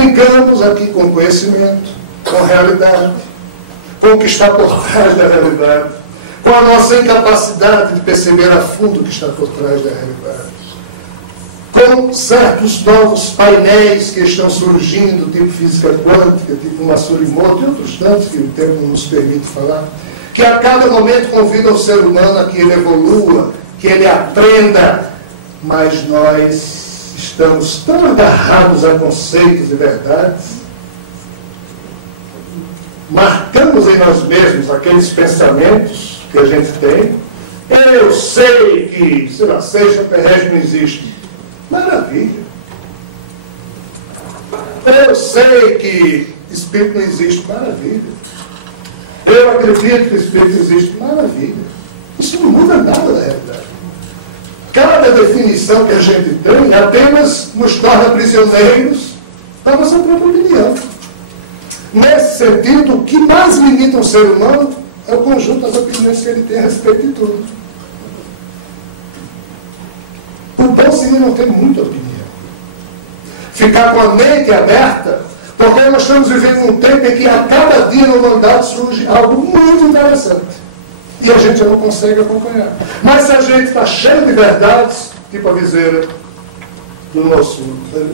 brincamos aqui com conhecimento, com realidade, com o que está por trás da realidade, com a nossa incapacidade de perceber a fundo o que está por trás da realidade, com certos novos painéis que estão surgindo, tipo física quântica, tipo Matsumoto e outros tantos que o tempo não nos permite falar, que a cada momento convidam o ser humano a que ele evolua, que ele aprenda, mas nós estamos tão agarrados a conceitos e verdades, marcamos em nós mesmos aqueles pensamentos que a gente tem. Eu sei que, sei lá, ser extraterrestre não existe. Maravilha. Eu sei que espírito não existe. Maravilha. Eu acredito que espírito existe. Maravilha. Isso não muda nada da realidade. Cada definição que a gente tem apenas nos torna prisioneiros da nossa própria opinião. Nesse sentido, o que mais limita um ser humano é o conjunto das opiniões que ele tem a respeito de tudo. O bom seria não ter muita opinião. Ficar com a mente aberta, porque nós estamos vivendo um tempo em que a cada dia na humanidade surge algo muito interessante. E a gente não consegue acompanhar. Mas se a gente está cheio de verdades, tipo a viseira do nosso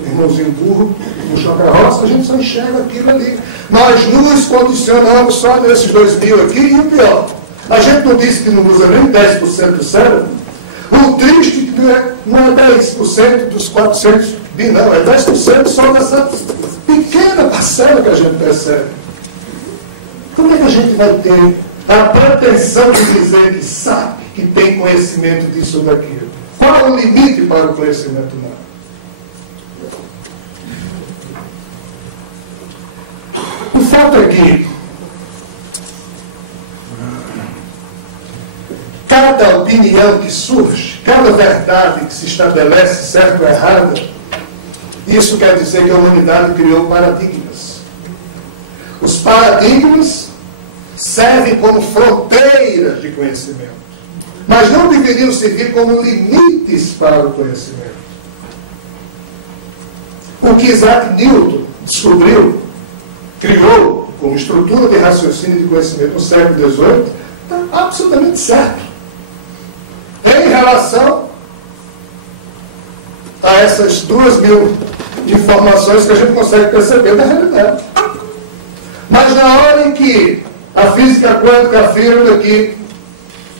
irmãozinho burro, no choca-roça, a gente só enxerga aquilo ali. Nós nos condicionamos só nesses 2000 aqui, e o pior, a gente não disse que não usa nem 10% do cérebro. O triste não é 10% dos 400 bi, não, é 10% só dessa pequena parcela que a gente percebe. Como é que a gente vai ter a pretensão de dizer que sabe, que tem conhecimento disso ou daquilo? Qual é o limite para o conhecimento humano? O fato é que cada opinião que surge, cada verdade que se estabelece, certo ou errada, isso quer dizer que a humanidade criou paradigmas. Os paradigmas servem como fronteiras de conhecimento, mas não deveriam servir como limites para o conhecimento. O que Isaac Newton descobriu, criou como estrutura de raciocínio e de conhecimento no século XVIII, está absolutamente certo. Em relação a essas 2.000 informações que a gente consegue perceber da realidade. Mas na hora em que a física quântica afirma que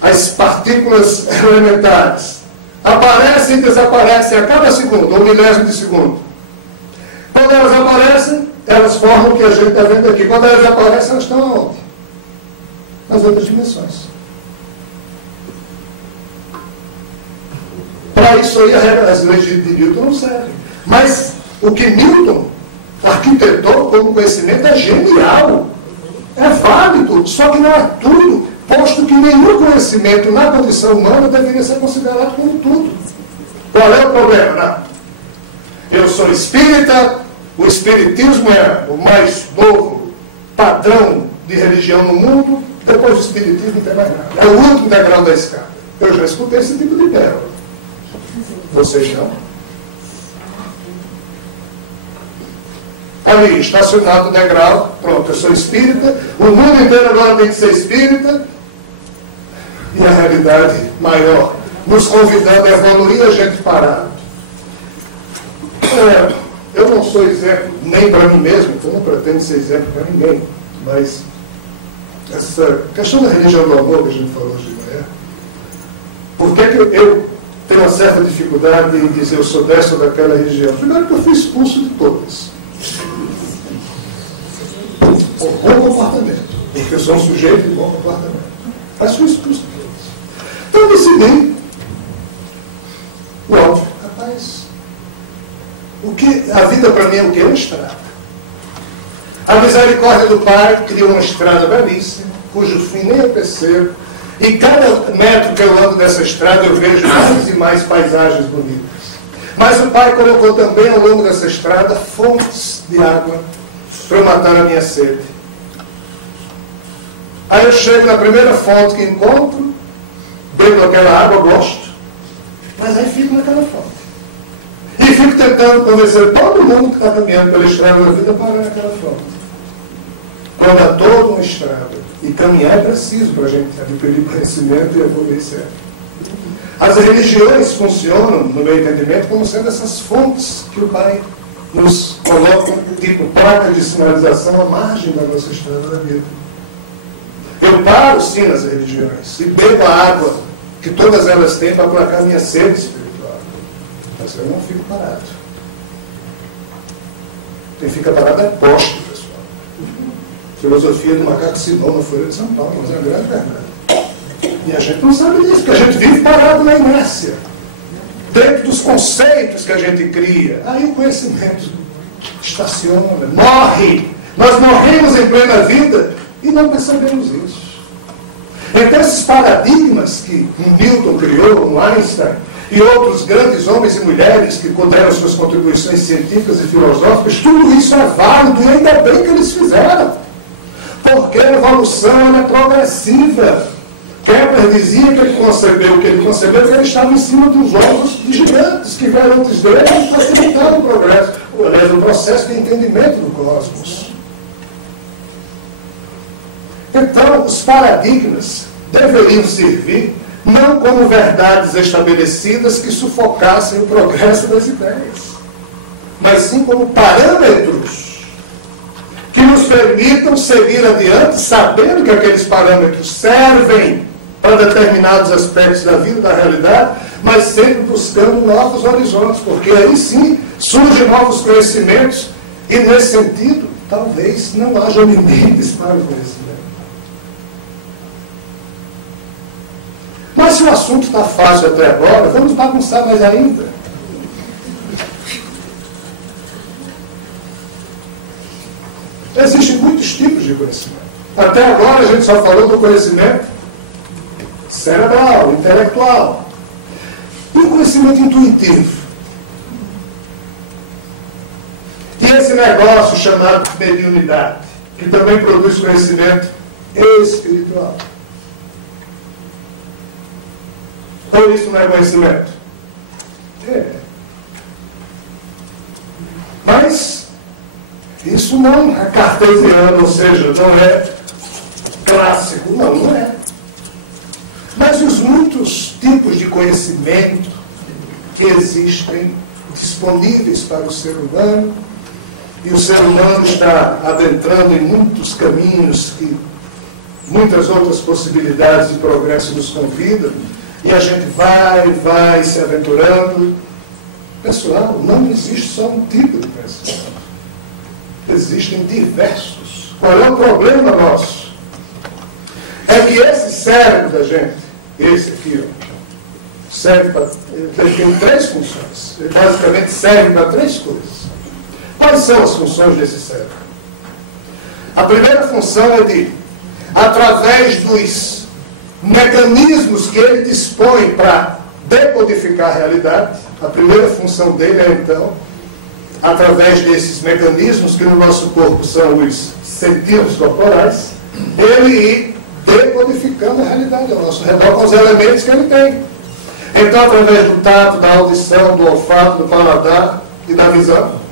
as partículas elementares aparecem e desaparecem a cada segundo, ou milésimo de segundo. Quando elas aparecem, elas formam o que a gente está vendo aqui. Quando elas aparecem, elas estão aonde? Nas outras dimensões. Para isso aí, as leis de Newton não servem. Mas o que Newton arquitetou como conhecimento é genial. É válido, só que não é tudo, posto que nenhum conhecimento na condição humana deveria ser considerado como tudo. Qual é o problema? Não. Eu sou espírita, o espiritismo é o mais novo padrão de religião no mundo, depois do espiritismo não tem mais nada. É o último degrau da escada. Eu já escutei esse tipo de pérola. Vocês não? Ali, estacionado no degrau, pronto, eu sou espírita, o mundo inteiro agora tem que ser espírita, e a realidade maior, nos convidando a evoluir, a gente parado. Eu não sou exemplo nem para mim mesmo, então não pretendo ser exemplo para ninguém, mas essa questão da religião do amor que a gente falou hoje de manhã, por que eu tenho uma certa dificuldade em dizer eu sou dessa ou daquela religião? Primeiro que eu fui expulso de todas. Por bom comportamento, porque eu sou um sujeito de bom comportamento. Mas fui expulso de todas. Então eu decidi, o óbvio, rapaz, a vida para mim é o que? É uma estrada. A misericórdia do Pai criou uma estrada belíssima, cujo fim nem eu percebo, e cada metro que eu ando nessa estrada eu vejo mais e mais paisagens bonitas. Mas o Pai colocou também ao longo dessa estrada fontes de água para eu matar a minha sede. Aí eu chego na primeira fonte que encontro, bebo aquela água, gosto, mas aí fico naquela fonte. E fico tentando convencer todo mundo que está caminhando pela estrada da vida a parar naquela forma. Quando há toda uma estrada. E caminhar é preciso para a gente adquirir conhecimento e evoluir certo. As religiões funcionam, no meu entendimento, como sendo essas fontes que o Pai nos coloca, tipo placa de sinalização à margem da nossa estrada da vida. Eu paro sim nas religiões e bebo a água que todas elas têm para aplacar minha sede espiritual. Mas eu não fico parado. Quem fica parado é posto, pessoal. Filosofia do macaco Simão na Folha de São Paulo, mas é uma grande verdade. E a gente não sabe disso, porque a gente vive parado na inércia. Dentro dos conceitos que a gente cria. Aí o conhecimento estaciona, morre. Nós morremos em plena vida e não percebemos isso. Então esses paradigmas que Newton criou, Einstein e outros grandes homens e mulheres que deram suas contribuições científicas e filosóficas, tudo isso é válido e ainda bem que eles fizeram. Porque a evolução é progressiva. Kepler dizia que ele concebeu o que ele concebeu, que ele estava em cima dos ovos de gigantes que vieram antes dele e facilitaram o progresso, aliás, o processo de entendimento do cosmos. Então, os paradigmas deveriam servir não como verdades estabelecidas que sufocassem o progresso das ideias, mas sim como parâmetros que nos permitam seguir adiante, sabendo que aqueles parâmetros servem para determinados aspectos da vida, da realidade, mas sempre buscando novos horizontes, porque aí sim surgem novos conhecimentos e, nesse sentido, talvez não haja limites para o conhecimento. Mas se o assunto está fácil até agora, vamos bagunçar mais ainda. Existem muitos tipos de conhecimento. Até agora a gente só falou do conhecimento cerebral, intelectual. E o conhecimento intuitivo? E esse negócio chamado mediunidade, que também produz conhecimento espiritual. Ou isso não é conhecimento? É. Mas isso não é cartesiano, ou seja, não é clássico. Não é. Mas os muitos tipos de conhecimento que existem disponíveis para o ser humano, e o ser humano está adentrando em muitos caminhos que muitas outras possibilidades de progresso nos convidam, e a gente vai se aventurando. Pessoal, não existe só um tipo de conhecimento. Existem diversos. Qual é o problema nosso? É que esse cérebro da gente, esse aqui, ó, serve para... Ele tem 3 funções. Ele basicamente serve para 3 coisas. Quais são as funções desse cérebro? A primeira função é de, através dos mecanismos que ele dispõe para decodificar a realidade, a primeira função dele é, então, através desses mecanismos que no nosso corpo são os sentidos corporais, ele ir decodificando a realidade ao nosso redor com os elementos que ele tem. Então, através do tato, da audição, do olfato, do paladar e da visão,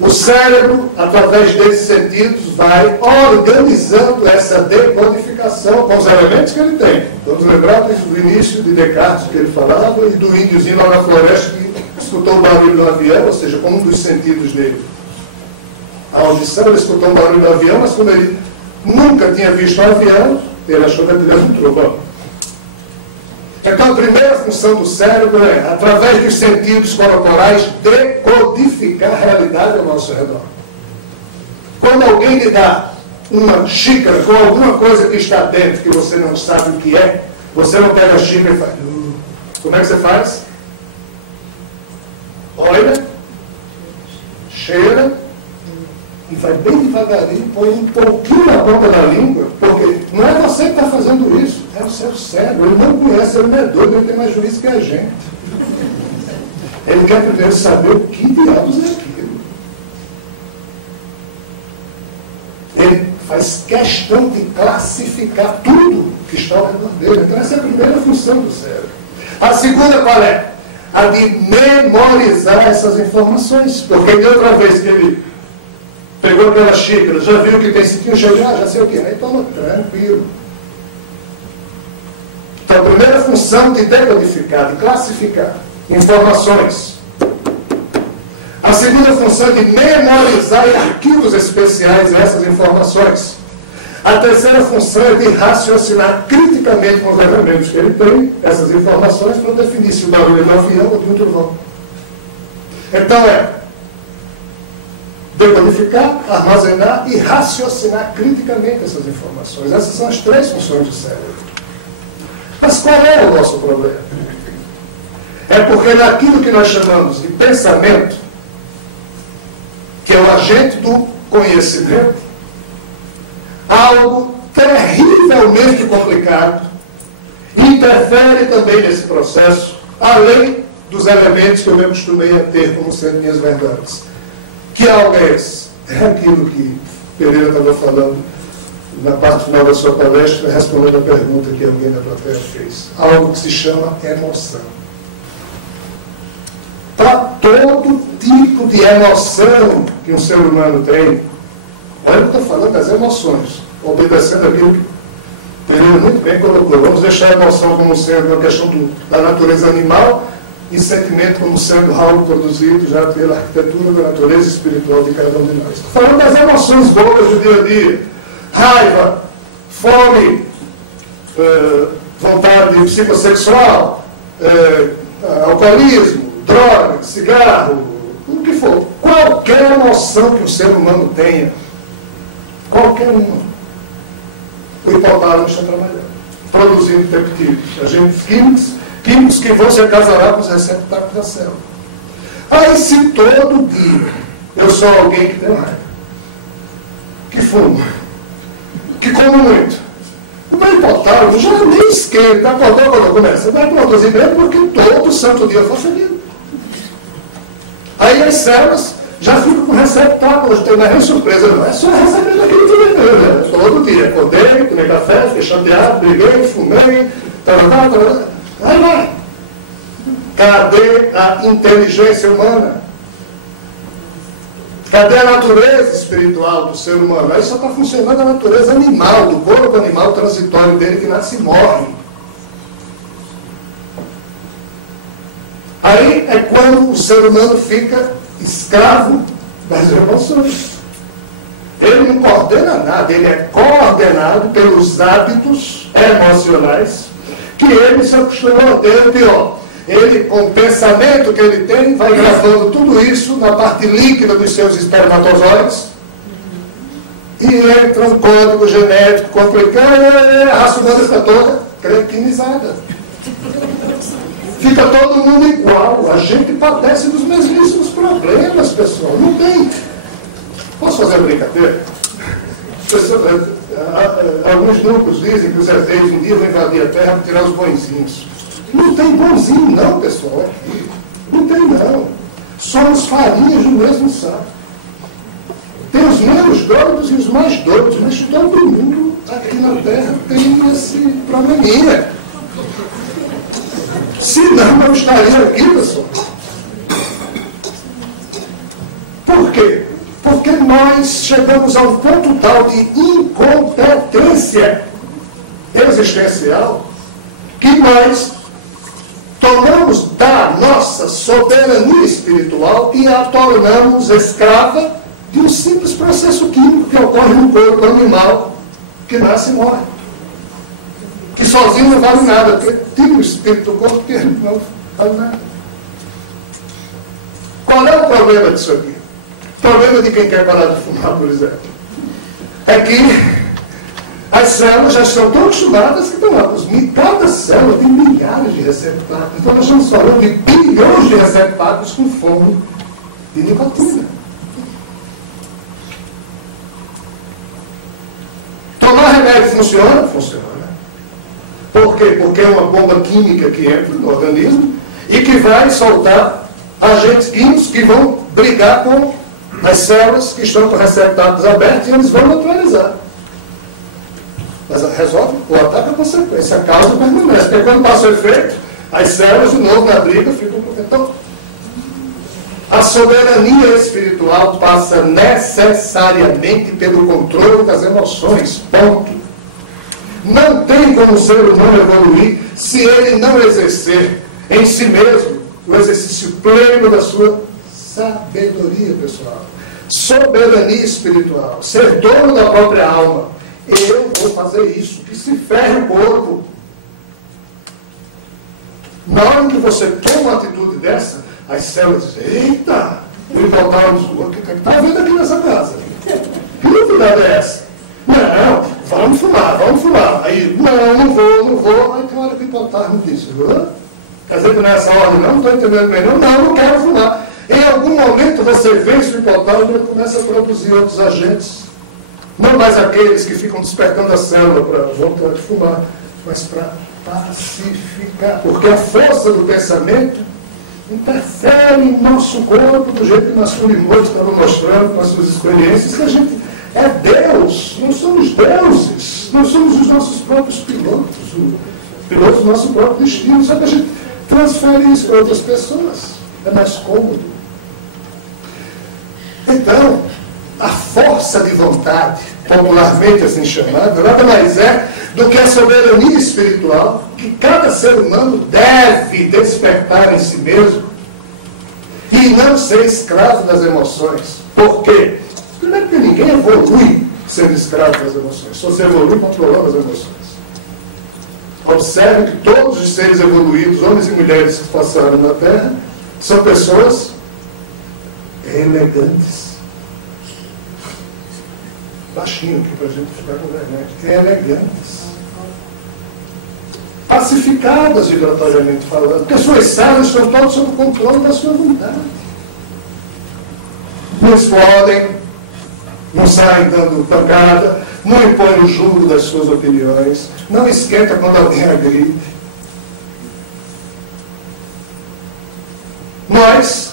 o cérebro, através desses sentidos, vai organizando essa decodificação com os elementos que ele tem. Vamos lembrar do início de Descartes, que ele falava, e do índiozinho lá na floresta que escutou o barulho do avião, ou seja, como um dos sentidos dele. A audição, ele escutou o barulho do avião, mas como ele nunca tinha visto um avião, ele achou que ele era um trovão. Então, a primeira função do cérebro é, através dos sentidos corporais, decodificar a realidade ao nosso redor. Quando alguém lhe dá uma xícara com alguma coisa que está dentro, que você não sabe o que é, você não pega a xícara e faz... Como é que você faz? Olha, cheira, e vai bem devagarinho, põe um pouquinho na ponta da língua, porque não é você que está fazendo isso, é o seu cérebro. Ele não conhece, ele não é doido, ele tem mais juízo que a gente. Ele quer primeiro saber o que diabos é aquilo. Ele faz questão de classificar tudo que está ao redor dele. Então essa é a primeira função do cérebro. A segunda qual é? a de memorizar essas informações. Porque de outra vez que ele pegou aquela xícara, já viu que tem ciquinho cheio, já sei o que, aí toma tranquilo. Então, a primeira função de decodificar, de classificar informações. A segunda função é de memorizar em arquivos especiais essas informações. A terceira função é de raciocinar criticamente com os elementos que ele tem, essas informações, para definir se o barulho é de um avião ou de um trovão. Então decodificar, armazenar e raciocinar criticamente essas informações. Essas são as três funções do cérebro. Mas qual é o nosso problema? É porque naquilo que nós chamamos de pensamento, que é o agente do conhecimento, algo terrivelmente complicado interfere também nesse processo, além dos elementos que eu me acostumei a ter como sendo minhas verdades. Que algo é esse? É aquilo que Pereira estava falando na parte final da sua palestra, respondendo a pergunta que alguém da plateia fez. Algo que se chama emoção. Para todo tipo de emoção que um ser humano tem, olha o que eu estou falando das emoções, obedecendo aquilo que Pereira muito bem colocou. Vamos deixar a emoção como sendo uma questão da natureza animal e sentimento como sendo algo produzido já pela arquitetura da natureza espiritual de cada um de nós. Estou falando das emoções boas do dia a dia. Raiva, fome, vontade psicossexual, alcoolismo, droga, cigarro, o que for. Qualquer emoção que o ser humano tenha, qualquer uma, o hipotálamo está trabalhando, produzindo peptídeos, agentes químicos que vão se acasalar com os receptáculos da célula. Aí, se todo dia eu sou alguém que tem raiva, que fuma, que come muito, o meu hipotálamo já nem esquenta, acordou quando começa, vai produzir bem porque todo santo dia foi feliz. Aí as células já ficam com receptáculos, não é nem surpresa, não é só recebendo aquilo que vem, né? Todo dia, acordei, tomei café, fiquei chateado, briguei, fumei, aí vai. Cadê a inteligência humana? Cadê a natureza espiritual do ser humano? Aí só está funcionando a natureza animal, do corpo animal transitório dele que nasce e morre. Aí é quando o ser humano fica escravo das emoções. Ele não coordena nada, ele é coordenado pelos hábitos emocionais que ele se acostumou a ter. Pior, ele, com o pensamento que ele tem, vai gravando tudo isso na parte líquida dos seus espermatozoides e entra um código genético complicado, a raça humana está toda cretinizada. Fica todo mundo igual. A gente padece dos mesmíssimos problemas, pessoal. Não tem. Posso fazer uma brincadeira? Alguns grupos dizem que os ETs um dia vão invadir a Terra para tirar os bonzinhos. Não tem bonzinho não, pessoal, aqui. Não tem não. Somos farinhas do mesmo saco. Tem os menos doidos e os mais doidos, mas todo mundo aqui na Terra tem esse probleminha. Se não, eu estaria aqui, pessoal. Por quê? Porque nós chegamos a um ponto tal de incompetência existencial que nós tomamos da nossa soberania espiritual e a tornamos escrava de um simples processo químico que ocorre no corpo animal que nasce e morre. Que sozinho não vale nada, porque tem o espírito do corpo que não vale nada. Qual é o problema disso aqui? O problema de quem quer parar de fumar, por exemplo, é que as células já estão tão acostumadas que estão lá. Cada célula tem milhares de receptáculos. Então nós estamos falando de bilhões de receptáculos com fome de nicotina. Tomar remédio funciona? Funciona. Por quê? Porque é uma bomba química que entra no organismo e que vai soltar agentes químicos que vão brigar com as células que estão com receptáculos abertos e eles vão neutralizar. Mas resolve, o ataque é a consequência, a causa permanece. Porque quando passa o efeito, As células, de novo, na briga, ficam... Então, a soberania espiritual passa necessariamente pelo controle das emoções. Ponto. Não tem como o ser humano evoluir se ele não exercer em si mesmo o exercício pleno da sua sabedoria pessoal. Soberania espiritual. Ser dono da própria alma. Eu vou fazer isso, que se ferre o corpo. Na hora que você toma uma atitude dessa, as células dizem, eita, o que está havendo aqui nessa casa? Que novidade é essa? Não, vamos fumar. Aí, não vou. Aí tem uma hora que o hipotálamo diz, quer dizer que não é essa ordem, não estou entendendo bem, não quero fumar. Em algum momento você vence o hipotálamo e começa a produzir outros agentes. Não mais aqueles que ficam despertando a célula para vontade de fumar, mas para pacificar. Porque a força do pensamento interfere em nosso corpo, do jeito que Mastur Limoges estava mostrando com as suas experiências, que a gente é Deus, nós somos deuses, nós somos os nossos próprios pilotos, do nosso próprio destino, só que a gente transfere isso para outras pessoas, é mais cômodo. Então, a força de vontade, popularmente assim chamada, nada mais é do que a soberania espiritual que cada ser humano deve despertar em si mesmo e não ser escravo das emoções. Por quê? Primeiro que ninguém evolui sendo escravo das emoções, só se evolui controlando as emoções. Observe que todos os seres evoluídos, homens e mulheres que passaram na Terra, são pessoas elegantes. Baixinho aqui para a gente ficar com vergonha. Elegantes. Pacificadas, vibratoriamente falando. Porque suas células estão todas sob o controle da sua vontade. Não explodem, não saem dando pancada, não impõem o jugo das suas opiniões, não esquenta quando alguém agride. Nós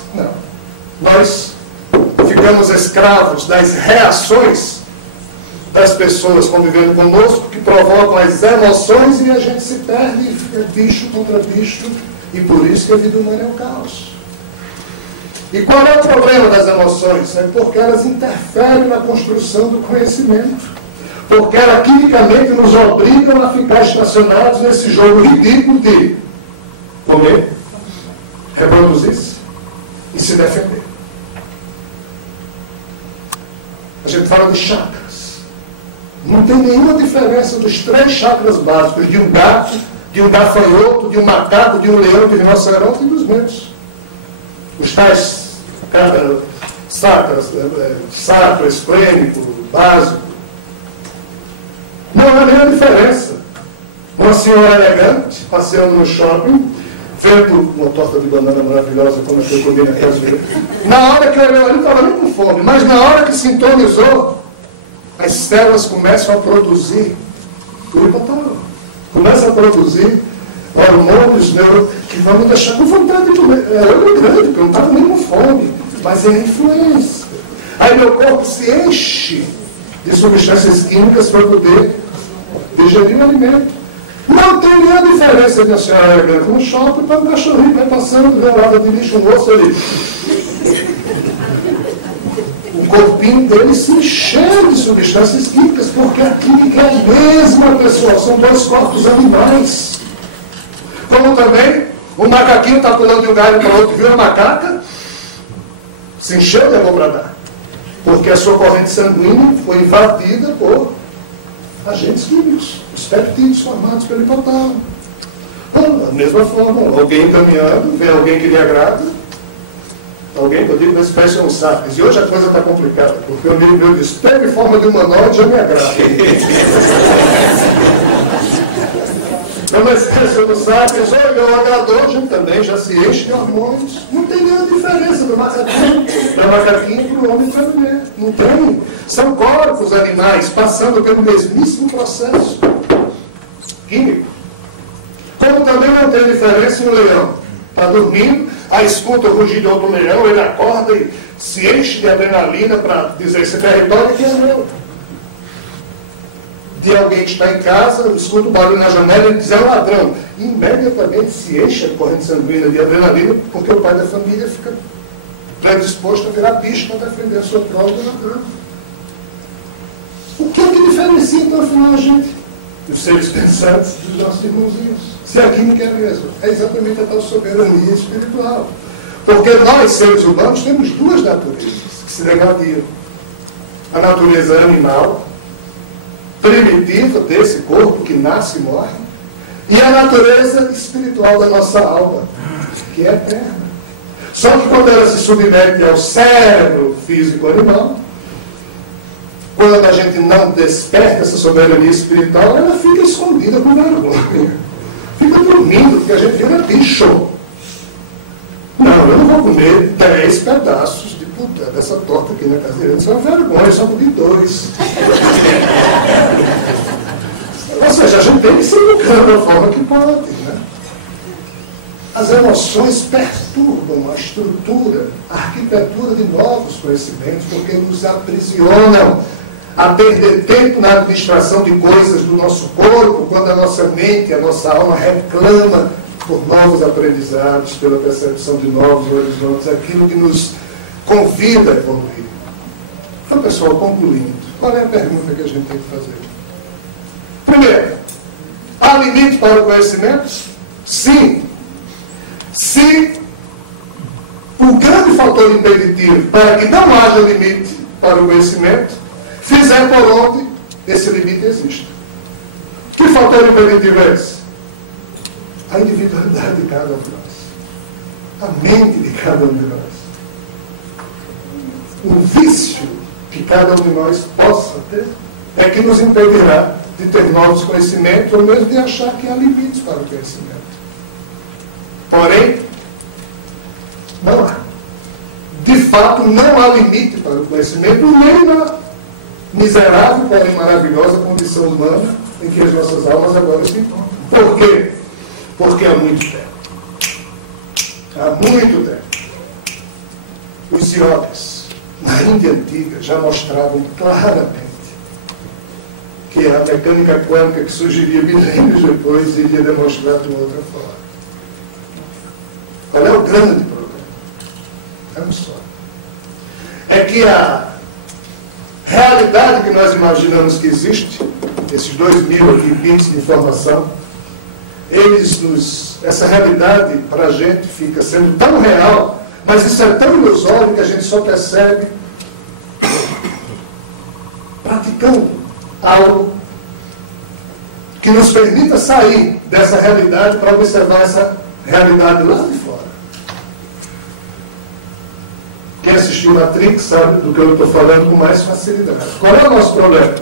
ficamos escravos das reações das pessoas convivendo conosco, que provocam as emoções e a gente se perde e fica bicho contra bicho, e por isso que a vida humana é um caos. E qual é o problema das emoções? É porque elas interferem na construção do conhecimento, porque elas quimicamente nos obrigam a ficar estacionados nesse jogo ridículo de comer, reproduzir-se e se defender. A gente fala de chakras. Não tem nenhuma diferença dos 3 chakras básicos de um gato, de um gafanhoto, de um macaco, de um leão, de um rinoceronte e dos meus. Os tais sacro, esplênico, básico. Não há nenhuma diferença. Uma senhora elegante, passeando no shopping, vendo uma torta de banana maravilhosa, como eu comi na casa dele. Na hora que eu não estava nem com fome, mas na hora que sintonizou, as células começam a produzir o hipotálamo. Começam a produzir hormônios que vão me deixar com vontade de comer. É grande, porque eu não estava nem com fome, mas é influência. Aí meu corpo se enche de substâncias químicas para poder digerir o alimento. Não tem nenhuma diferença de a senhora elegante no shopping para um cachorrinho que vai passando, vê lado de lixo, um moço ali. O corpinho dele se encheu de substâncias químicas, porque a química é a mesma, pessoal. São 2 corpos animais. Como também, o macaquinho está pulando de um galho para o outro, viu a macaca, se encheu de amor para dar. Porque a sua corrente sanguínea foi invadida por agentes químicos, os peptídeos formados pelo hipotálamo. Da mesma forma, alguém caminhando, vê alguém que lhe agrada, alguém que eu digo, uma espécie de um sapiens. E hoje a coisa está complicada, porque o amigo meu disse, teve forma de humanoide, já me agrada. Uma espécie do sapiens, olha, o agradou, a gente também já se enche de hormônios. Não tem nenhuma diferença do macaquinho para o homem e para a mulher. Não tem. São corpos animais passando pelo mesmíssimo processo químico. Como também não tem diferença em um leão. Está dormindo, aí escuta o rugido de outro leão, ele acorda e se enche de adrenalina para dizer esse território que é meu. de alguém que está em casa, escuta o barulho na janela e diz: é um ladrão. Imediatamente se enche a corrente sanguínea de adrenalina, porque o pai da família fica predisposto a virar bicho para defender a sua prole do ladrão. O que é que diferencia, então, afinal, a gente, os seres pensantes, dos nossos irmãozinhos? Se a química é a mesma, é exatamente a tal soberania espiritual. Porque nós, seres humanos, temos duas naturezas que se degradiam. A natureza animal, primitiva desse corpo que nasce e morre, e a natureza espiritual da nossa alma, que é eterna. Só que quando ela se submete ao cérebro físico animal, quando a gente não desperta essa soberania espiritual, ela fica escondida com vergonha. Fica dormindo, porque a gente vira bicho. Não, eu não vou comer 10 pedaços de puta dessa torta aqui na caseira. Isso é uma vergonha, eu só comi 2. Ou seja, a gente tem que se educar da forma que pode, né? As emoções perturbam a estrutura, a arquitetura de novos conhecimentos, porque nos aprisionam a perder tempo na administração de coisas do nosso corpo, quando a nossa mente, a nossa alma reclama por novos aprendizados, pela percepção de novos horizontes, aquilo que nos convida a evoluir. Então, pessoal, concluindo, qual é a pergunta que a gente tem que fazer? Primeiro, há limite para o conhecimento? Sim. Se o grande fator impeditivo para que não haja limite para o conhecimento fizer por onde esse limite existe. Que fator impeditivo é esse? A individualidade de cada um de nós. A mente de cada um de nós. O vício que cada um de nós possa ter é que nos impedirá de ter novos conhecimentos ou mesmo de achar que há limites para o conhecimento. Porém, não há. De fato, não há limite para o conhecimento, nem na miserável, porém maravilhosa condição humana em que as nossas almas agora se encontram. Por quê? Porque há muito tempo. Há muito tempo. Os yogis, na Índia Antiga, já mostravam claramente que a mecânica quântica que surgiria milênios depois iria demonstrar de uma outra forma. Qual é o grande problema? É um só. É que a realidade que nós imaginamos que existe, esses 2.000 aqui bits de informação, essa realidade para a gente fica sendo tão real, mas isso é tão ilusório que a gente só percebe praticando algo que nos permita sair dessa realidade para observar essa realidade lá de fora. Quem assistiu Matrix sabe do que eu estou falando com mais facilidade. Qual é o nosso problema?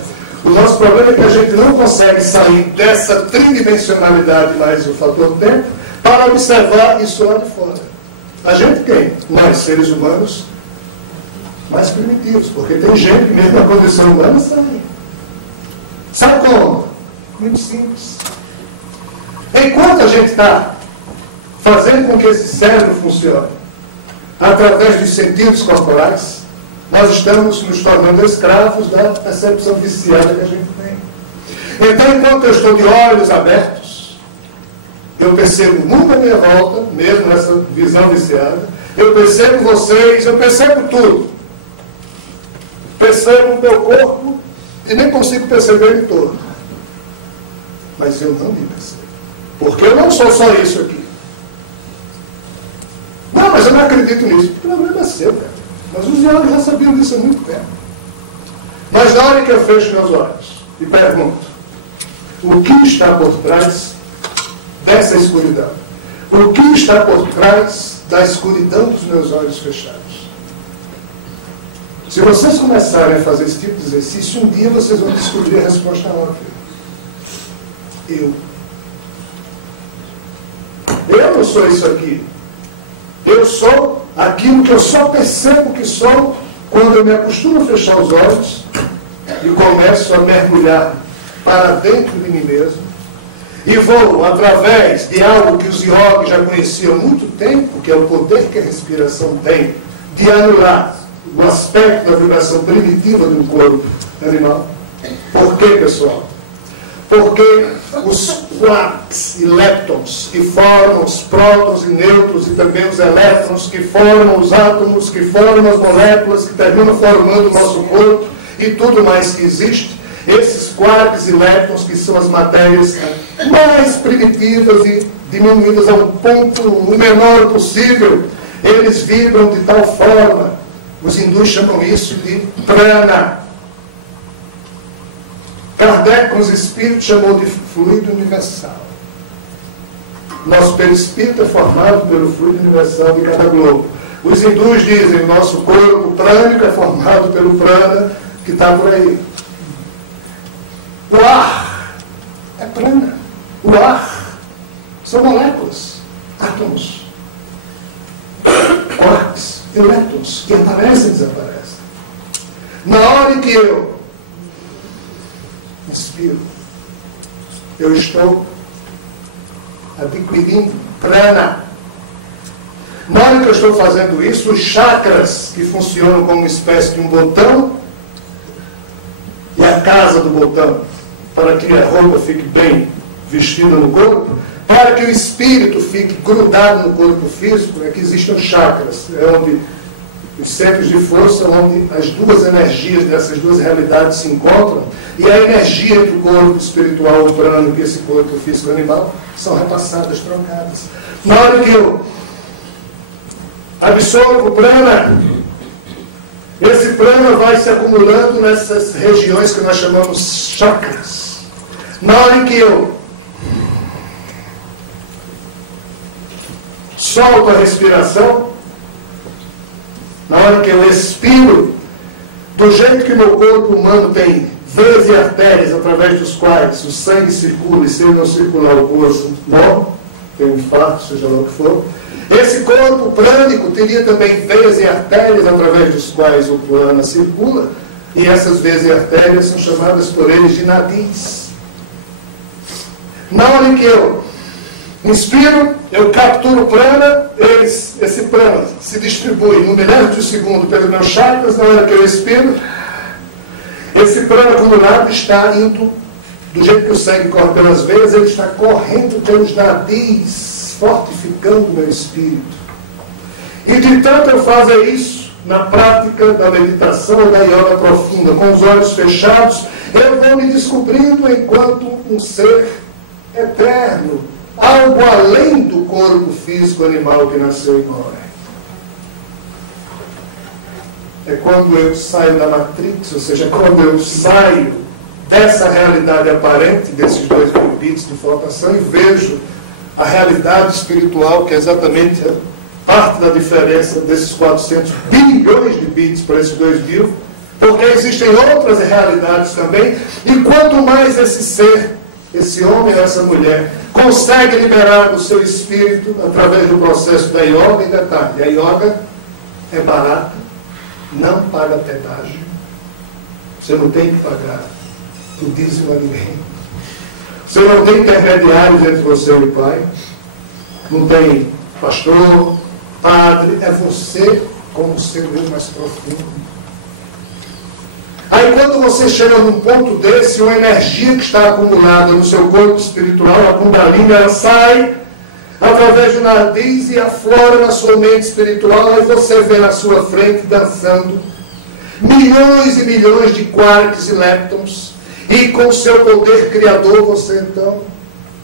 O nosso problema é que a gente não consegue sair dessa tridimensionalidade mais o fator tempo para observar isso lá de fora. A gente quem? Nós, seres humanos, mais primitivos, porque tem gente que mesmo na condição humana sai. Sabe como? Muito simples. Enquanto a gente está fazendo com que esse cérebro funcione através dos sentidos corporais, nós estamos nos tornando escravos da percepção viciada que a gente tem. Então, enquanto eu estou de olhos abertos, eu percebo o mundo à minha volta, mesmo nessa visão viciada, eu percebo vocês, eu percebo tudo. Percebo o meu corpo e nem consigo perceber ele todo. Mas eu não me percebo. Porque eu não sou só isso aqui. Não, mas eu não acredito nisso. O problema é seu, cara. Mas os olhos já sabiam disso há muito tempo. Mas na hora que eu fecho meus olhos e pergunto, o que está por trás dessa escuridão? O que está por trás da escuridão dos meus olhos fechados? Se vocês começarem a fazer esse tipo de exercício, um dia vocês vão descobrir a resposta óbvia. Eu não sou isso aqui. Eu sou aquilo que eu só percebo que sou quando eu me acostumo a fechar os olhos e começo a mergulhar para dentro de mim mesmo e vou, através de algo que os yogis já conheciam há muito tempo, que é o poder que a respiração tem de anular o aspecto da vibração primitiva do corpo animal. Por quê, pessoal? Porque os quarks e leptons que formam os prótons e nêutrons e também os elétrons que formam os átomos, que formam as moléculas, que terminam formando o nosso corpo e tudo mais que existe, esses quarks e leptons, que são as matérias mais primitivas e diminuídas a um ponto o menor possível, eles vibram de tal forma, os hindus chamam isso de prana. Kardec, com os espíritos, chamou de fluido universal. Nosso perispírito é formado pelo fluido universal de cada globo. Os hindus dizem que o nosso corpo prânico é formado pelo prana, que está por aí. O ar é prana. O ar são moléculas, átomos, quarks, elétrons, que aparecem e desaparecem. Na hora em que eu inspiro, eu estou adquirindo prana. Na hora que eu estou fazendo isso, os chakras, que funcionam como uma espécie de um botão, e a casa do botão, para que a roupa fique bem vestida no corpo, para que o espírito fique grudado no corpo físico, é que existem os chakras, é onde os centros de força, onde as duas energias dessas duas realidades se encontram, e a energia entre o corpo espiritual, o prana, e esse corpo físico animal, são repassadas, trocadas. Na hora que eu absorvo o prana, esse prana vai se acumulando nessas regiões que nós chamamos chakras. Na hora em que eu solto a respiração, na hora que eu expiro, do jeito que o meu corpo humano tem veias e artérias através dos quais o sangue circula, e se ele não circular o corpo morre, tem um infarto, seja lá o que for, esse corpo prânico teria também veias e artérias através dos quais o prana circula, e essas veias e artérias são chamadas por eles de nadis. Na hora em que eu inspiro, eu capturo o prana, esse prana se distribui no milésimo de segundo pelos meus chakras. Na hora que eu expiro, esse prana acumulado está indo, do jeito que o sangue corre pelas veias, ele está correndo pelos nadis, fortificando o meu espírito. E de tanto eu fazer isso, na prática da meditação ou da yoga profunda, com os olhos fechados, eu vou me descobrindo enquanto um ser eterno, algo além do corpo físico animal que nasceu e morre. É quando eu saio da Matrix, ou seja, quando eu saio dessa realidade aparente, desses 2 mil bits de informação, e vejo a realidade espiritual, que é exatamente parte da diferença desses 400 bilhões de bits para esses 2 mil, porque existem outras realidades também, e quanto mais esse ser, esse homem ou essa mulher, consegue liberar o seu espírito através do processo da yoga, e detalhe, a yoga é barata, não paga pedágio, você não tem que pagar o dízimo a ninguém, você não tem intermediários entre você e o Pai, não tem pastor, padre, é você como o seu eu mais profundo. Aí quando você chega num ponto desse, uma energia que está acumulada no seu corpo espiritual, a Kundalini, ela sai através do nariz e aflora na sua mente espiritual, aí você vê na sua frente dançando milhões e milhões de quarks e leptons, e com o seu poder criador você então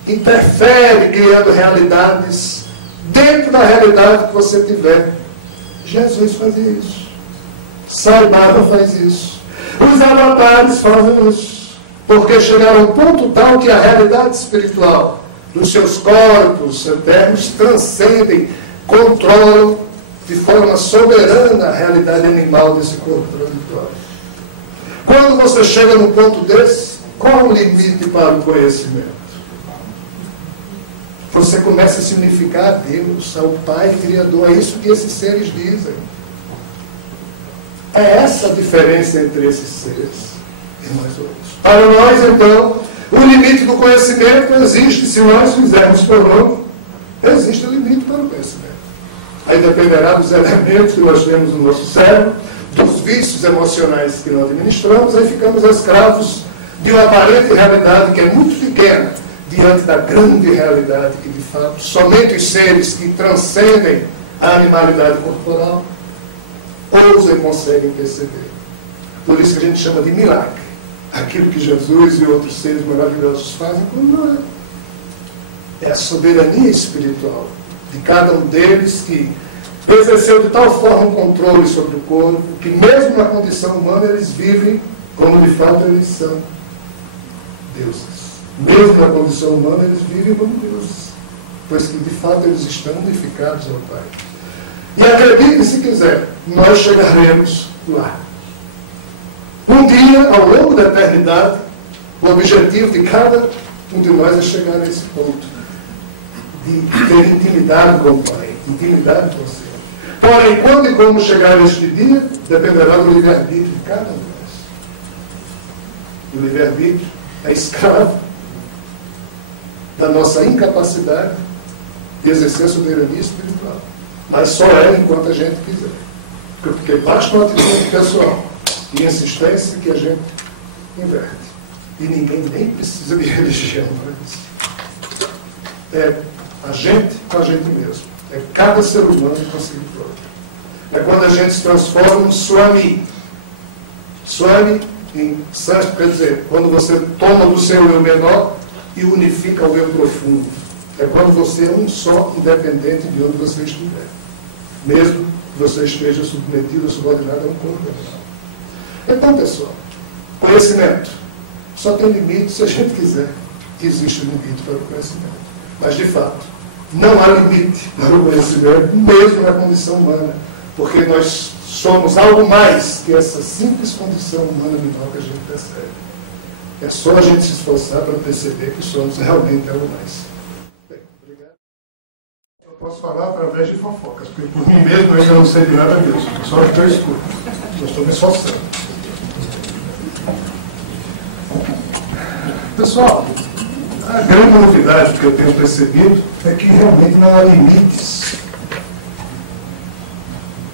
interfere criando realidades dentro da realidade que você tiver. Jesus fazia isso, Sai Baba faz isso, os avatares fazem isso, porque chegaram a um ponto tal que a realidade espiritual dos seus corpos eternos transcendem, controlam de forma soberana a realidade animal desse corpo transitório. Quando você chega num ponto desse, qual o limite para o conhecimento? Você começa a significar a Deus, ao Pai Criador. É isso que esses seres dizem. É essa a diferença entre esses seres e nós outros. Para nós, então, o limite do conhecimento existe. Se nós fizermos por novo, existe limite para o conhecimento. Aí dependerá dos elementos que nós temos no nosso cérebro, dos vícios emocionais que nós administramos, aí ficamos escravos de uma aparente realidade que é muito pequena, diante da grande realidade que, de fato, somente os seres que transcendem a animalidade corporal ousam e conseguem perceber. Por isso que a gente chama de milagre. Aquilo que Jesus e outros seres maravilhosos fazem, como não é. É a soberania espiritual de cada um deles que exerceu de tal forma um controle sobre o corpo, que mesmo na condição humana eles vivem como de fato eles são deuses. Mesmo na condição humana eles vivem como deuses, pois que de fato eles estão unificados ao Pai. E acreditem se quiser, nós chegaremos lá. Um dia, ao longo da eternidade, o objetivo de cada um de nós é chegar a esse ponto de ter intimidade com o Pai, intimidade com o Senhor. Porém, quando e como chegar a este dia, dependerá do livre-arbítrio de cada um de nós. O livre-arbítrio é escravo da nossa incapacidade de exercer a soberania espiritual. Mas só é enquanto a gente quiser. Porque basta uma atitude pessoal e insistência que a gente inverte. E ninguém nem precisa de religião para isso. É a gente com a gente mesmo. É cada ser humano consigo próprio. É quando a gente se transforma em swami. Swami, em sânscrito, quer dizer, quando você toma do seu eu menor e unifica o eu profundo. É quando você é um só, independente de onde você estiver. Mesmo que você esteja submetido ou subordinado a um corpo menor. Então, pessoal, conhecimento só tem limite se a gente quiser. Existe um limite para o conhecimento. Mas, de fato, não há limite para o conhecimento, mesmo na condição humana, porque nós somos algo mais que essa simples condição humana menor que a gente percebe. É só a gente se esforçar para perceber que somos realmente algo mais. Bem, obrigado. Eu posso falar através de fofocas, porque por mim mesmo eu ainda não sei de nada disso, só que eu escuto. Eu estou me esforçando. Pessoal, a grande novidade que eu tenho percebido é que realmente não há limites.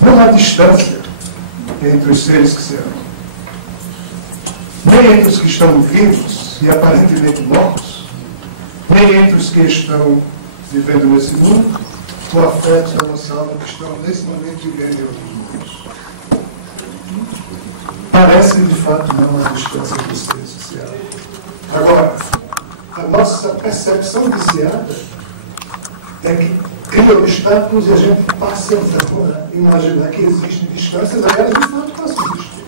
Não há distância entre os seres que se amam. Nem entre os que estão vivos e aparentemente mortos, nem entre os que estão vivendo nesse mundo, ou afetos da nossa alma que estão nesse momento vivendo em outros mundos. Parece que de fato não há distância entre os seres que se amam. Agora, a nossa percepção viciada é que cria obstáculos e a gente passa a imaginar que existem distâncias, elas de fato passam a existir.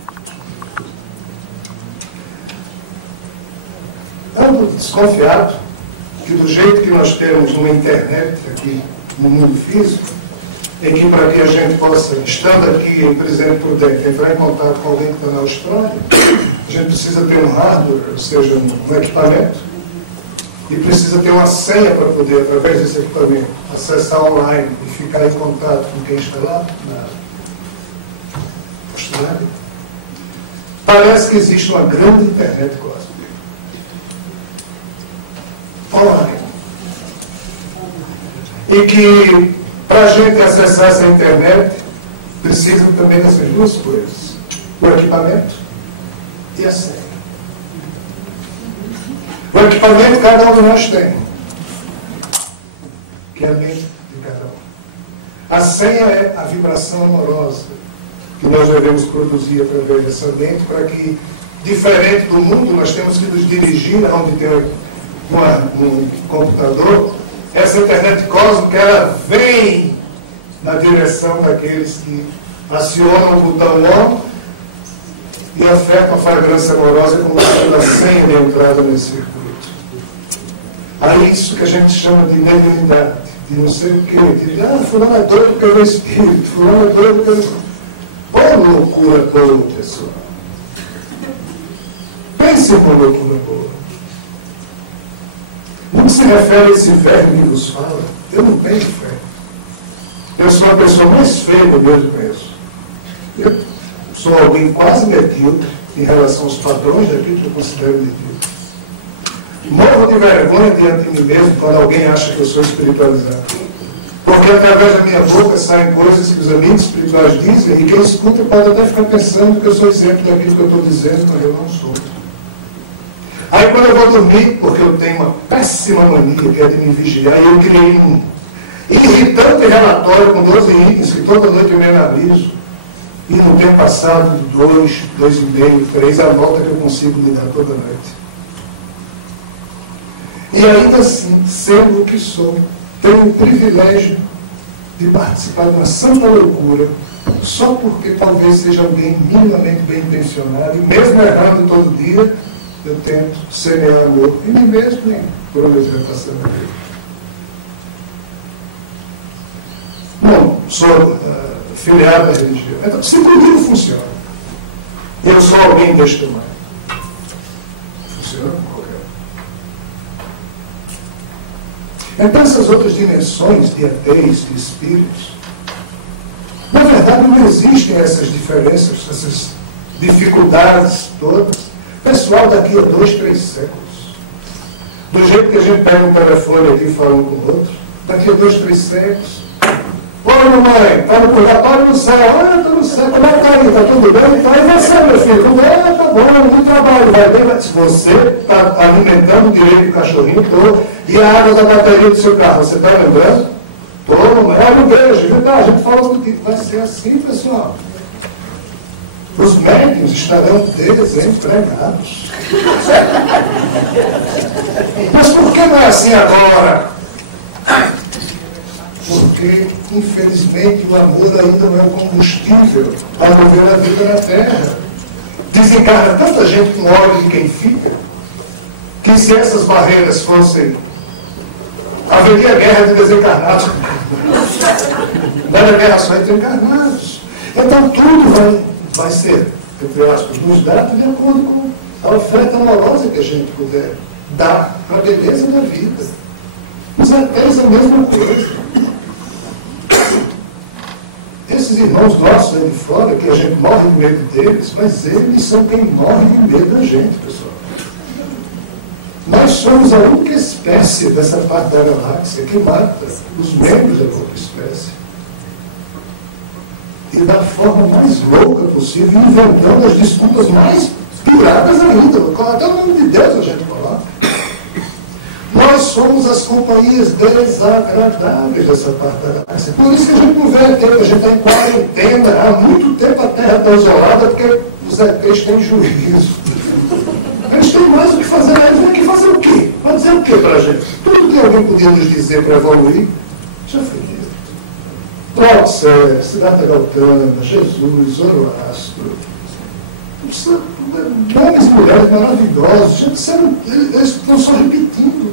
Ando desconfiado que do jeito que nós temos uma internet aqui no mundo físico, em que para que a gente possa, estando aqui em Presidente Prudente, entrar em contato com alguém que está na Austrália, a gente precisa ter um hardware, ou seja, um equipamento, e precisa ter uma senha para poder, através desse equipamento, acessar online e ficar em contato com quem está lá na Austrália. Parece que existe uma grande internet cósmica. Online. E que, para a gente acessar essa internet, precisa também dessas duas coisas. O equipamento e a senha. O equipamento cada um de nós tem, que é a mente de cada um. A senha é a vibração amorosa que nós devemos produzir através dessa mente para que, diferente do mundo, nós temos que nos dirigir aonde tem um computador. Essa internet cósmica, ela vem na direção daqueles que acionam o botão on e afetam a fragrância amorosa como sendo a senha de entrada nesse circuito. Há isso que a gente chama de mediunidade, de não sei o quê, de fulano é doido porque eu vejo espírito, fulano é doido porque eu vejo... Olha loucura boa, pessoal. Pense com loucura boa. No que se refere a esse verme que vos fala, eu não tenho fé. Eu sou a pessoa mais feia que eu conheço. Eu sou alguém quase medíocre em relação aos padrões daquilo que eu considero medíocre. Morro de vergonha diante de mim mesmo quando alguém acha que eu sou espiritualizado. Porque através da minha boca saem coisas que os amigos espirituais dizem e quem escuta pode até ficar pensando que eu sou exemplo daquilo que eu estou dizendo quando eu não sou. Aí quando eu vou dormir, porque eu tenho uma péssima mania, que é de me vigiar, e eu criei um irritante relatório com 12 itens que toda noite eu me analiso, e no tempo passado, 2, 2,5, 3, a nota que eu consigo me dar toda noite. E ainda assim, sendo o que sou, tenho o privilégio de participar de uma santa loucura, só porque talvez seja alguém minimamente bem intencionado, e mesmo errando todo dia, eu tento semear amor em mim mesmo e por onde eu estiver passando a vida. Bom, sou filiado à religião. Então, se comigo funciona, eu sou alguém deste tamanho, funciona com qualquer um. Então, essas outras dimensões de ateis, de espíritos, na verdade não existem essas diferenças, essas dificuldades todas. Pessoal, daqui a 2, 3 séculos, do jeito que a gente pega um telefone aqui e fala um com o outro, daqui a 2, 3 séculos, oi mamãe, está no purgatório no céu, estou no céu, como é que está aí, está tudo bem? Então, e você, meu filho, tudo bem? Está bom, no trabalho, vai bem, mas você está alimentando direito o cachorrinho todo, e a água da bateria do seu carro, você está lembrando? Estou, mamãe, olha o beijo, a gente fala contigo, vai ser assim, pessoal. Os médiuns estarão desempregados. Mas por que não é assim agora? Porque, infelizmente, o amor ainda não é um combustível para mover a vida na Terra. Desencarna tanta gente com ódio de quem fica, que se essas barreiras fossem, haveria guerra de desencarnados. Não era guerra só entre encarnados. Então tudo vai ser, entre aspas, nos dado de acordo com a oferta amorosa que a gente puder dar para a beleza da vida. Os ateus é a mesma coisa. Esses irmãos nossos aí de fora, que a gente morre de medo deles, mas eles são quem morre de medo da gente, pessoal. Nós somos a única espécie dessa parte da galáxia que mata os membros da outra espécie. E da forma mais louca possível, inventando as desculpas mais piratas ainda. Até o nome de Deus a gente coloca. Nós somos as companhias desagradáveis dessa parte da galáxia. Por isso que a gente não vê tempo, a gente está em quarentena. Há muito tempo a Terra está isolada, porque os ETs têm juízo. Eles têm mais o que fazer, eles vêm aqui fazer o quê? Vai dizer o quê para a gente? Tudo que alguém podia nos dizer para evoluir, já foi dito. Próximo, Siddhartha Gautama, Jesus, Zoroastro, homens e mulheres maravilhosos, gente, eles estão só repetindo,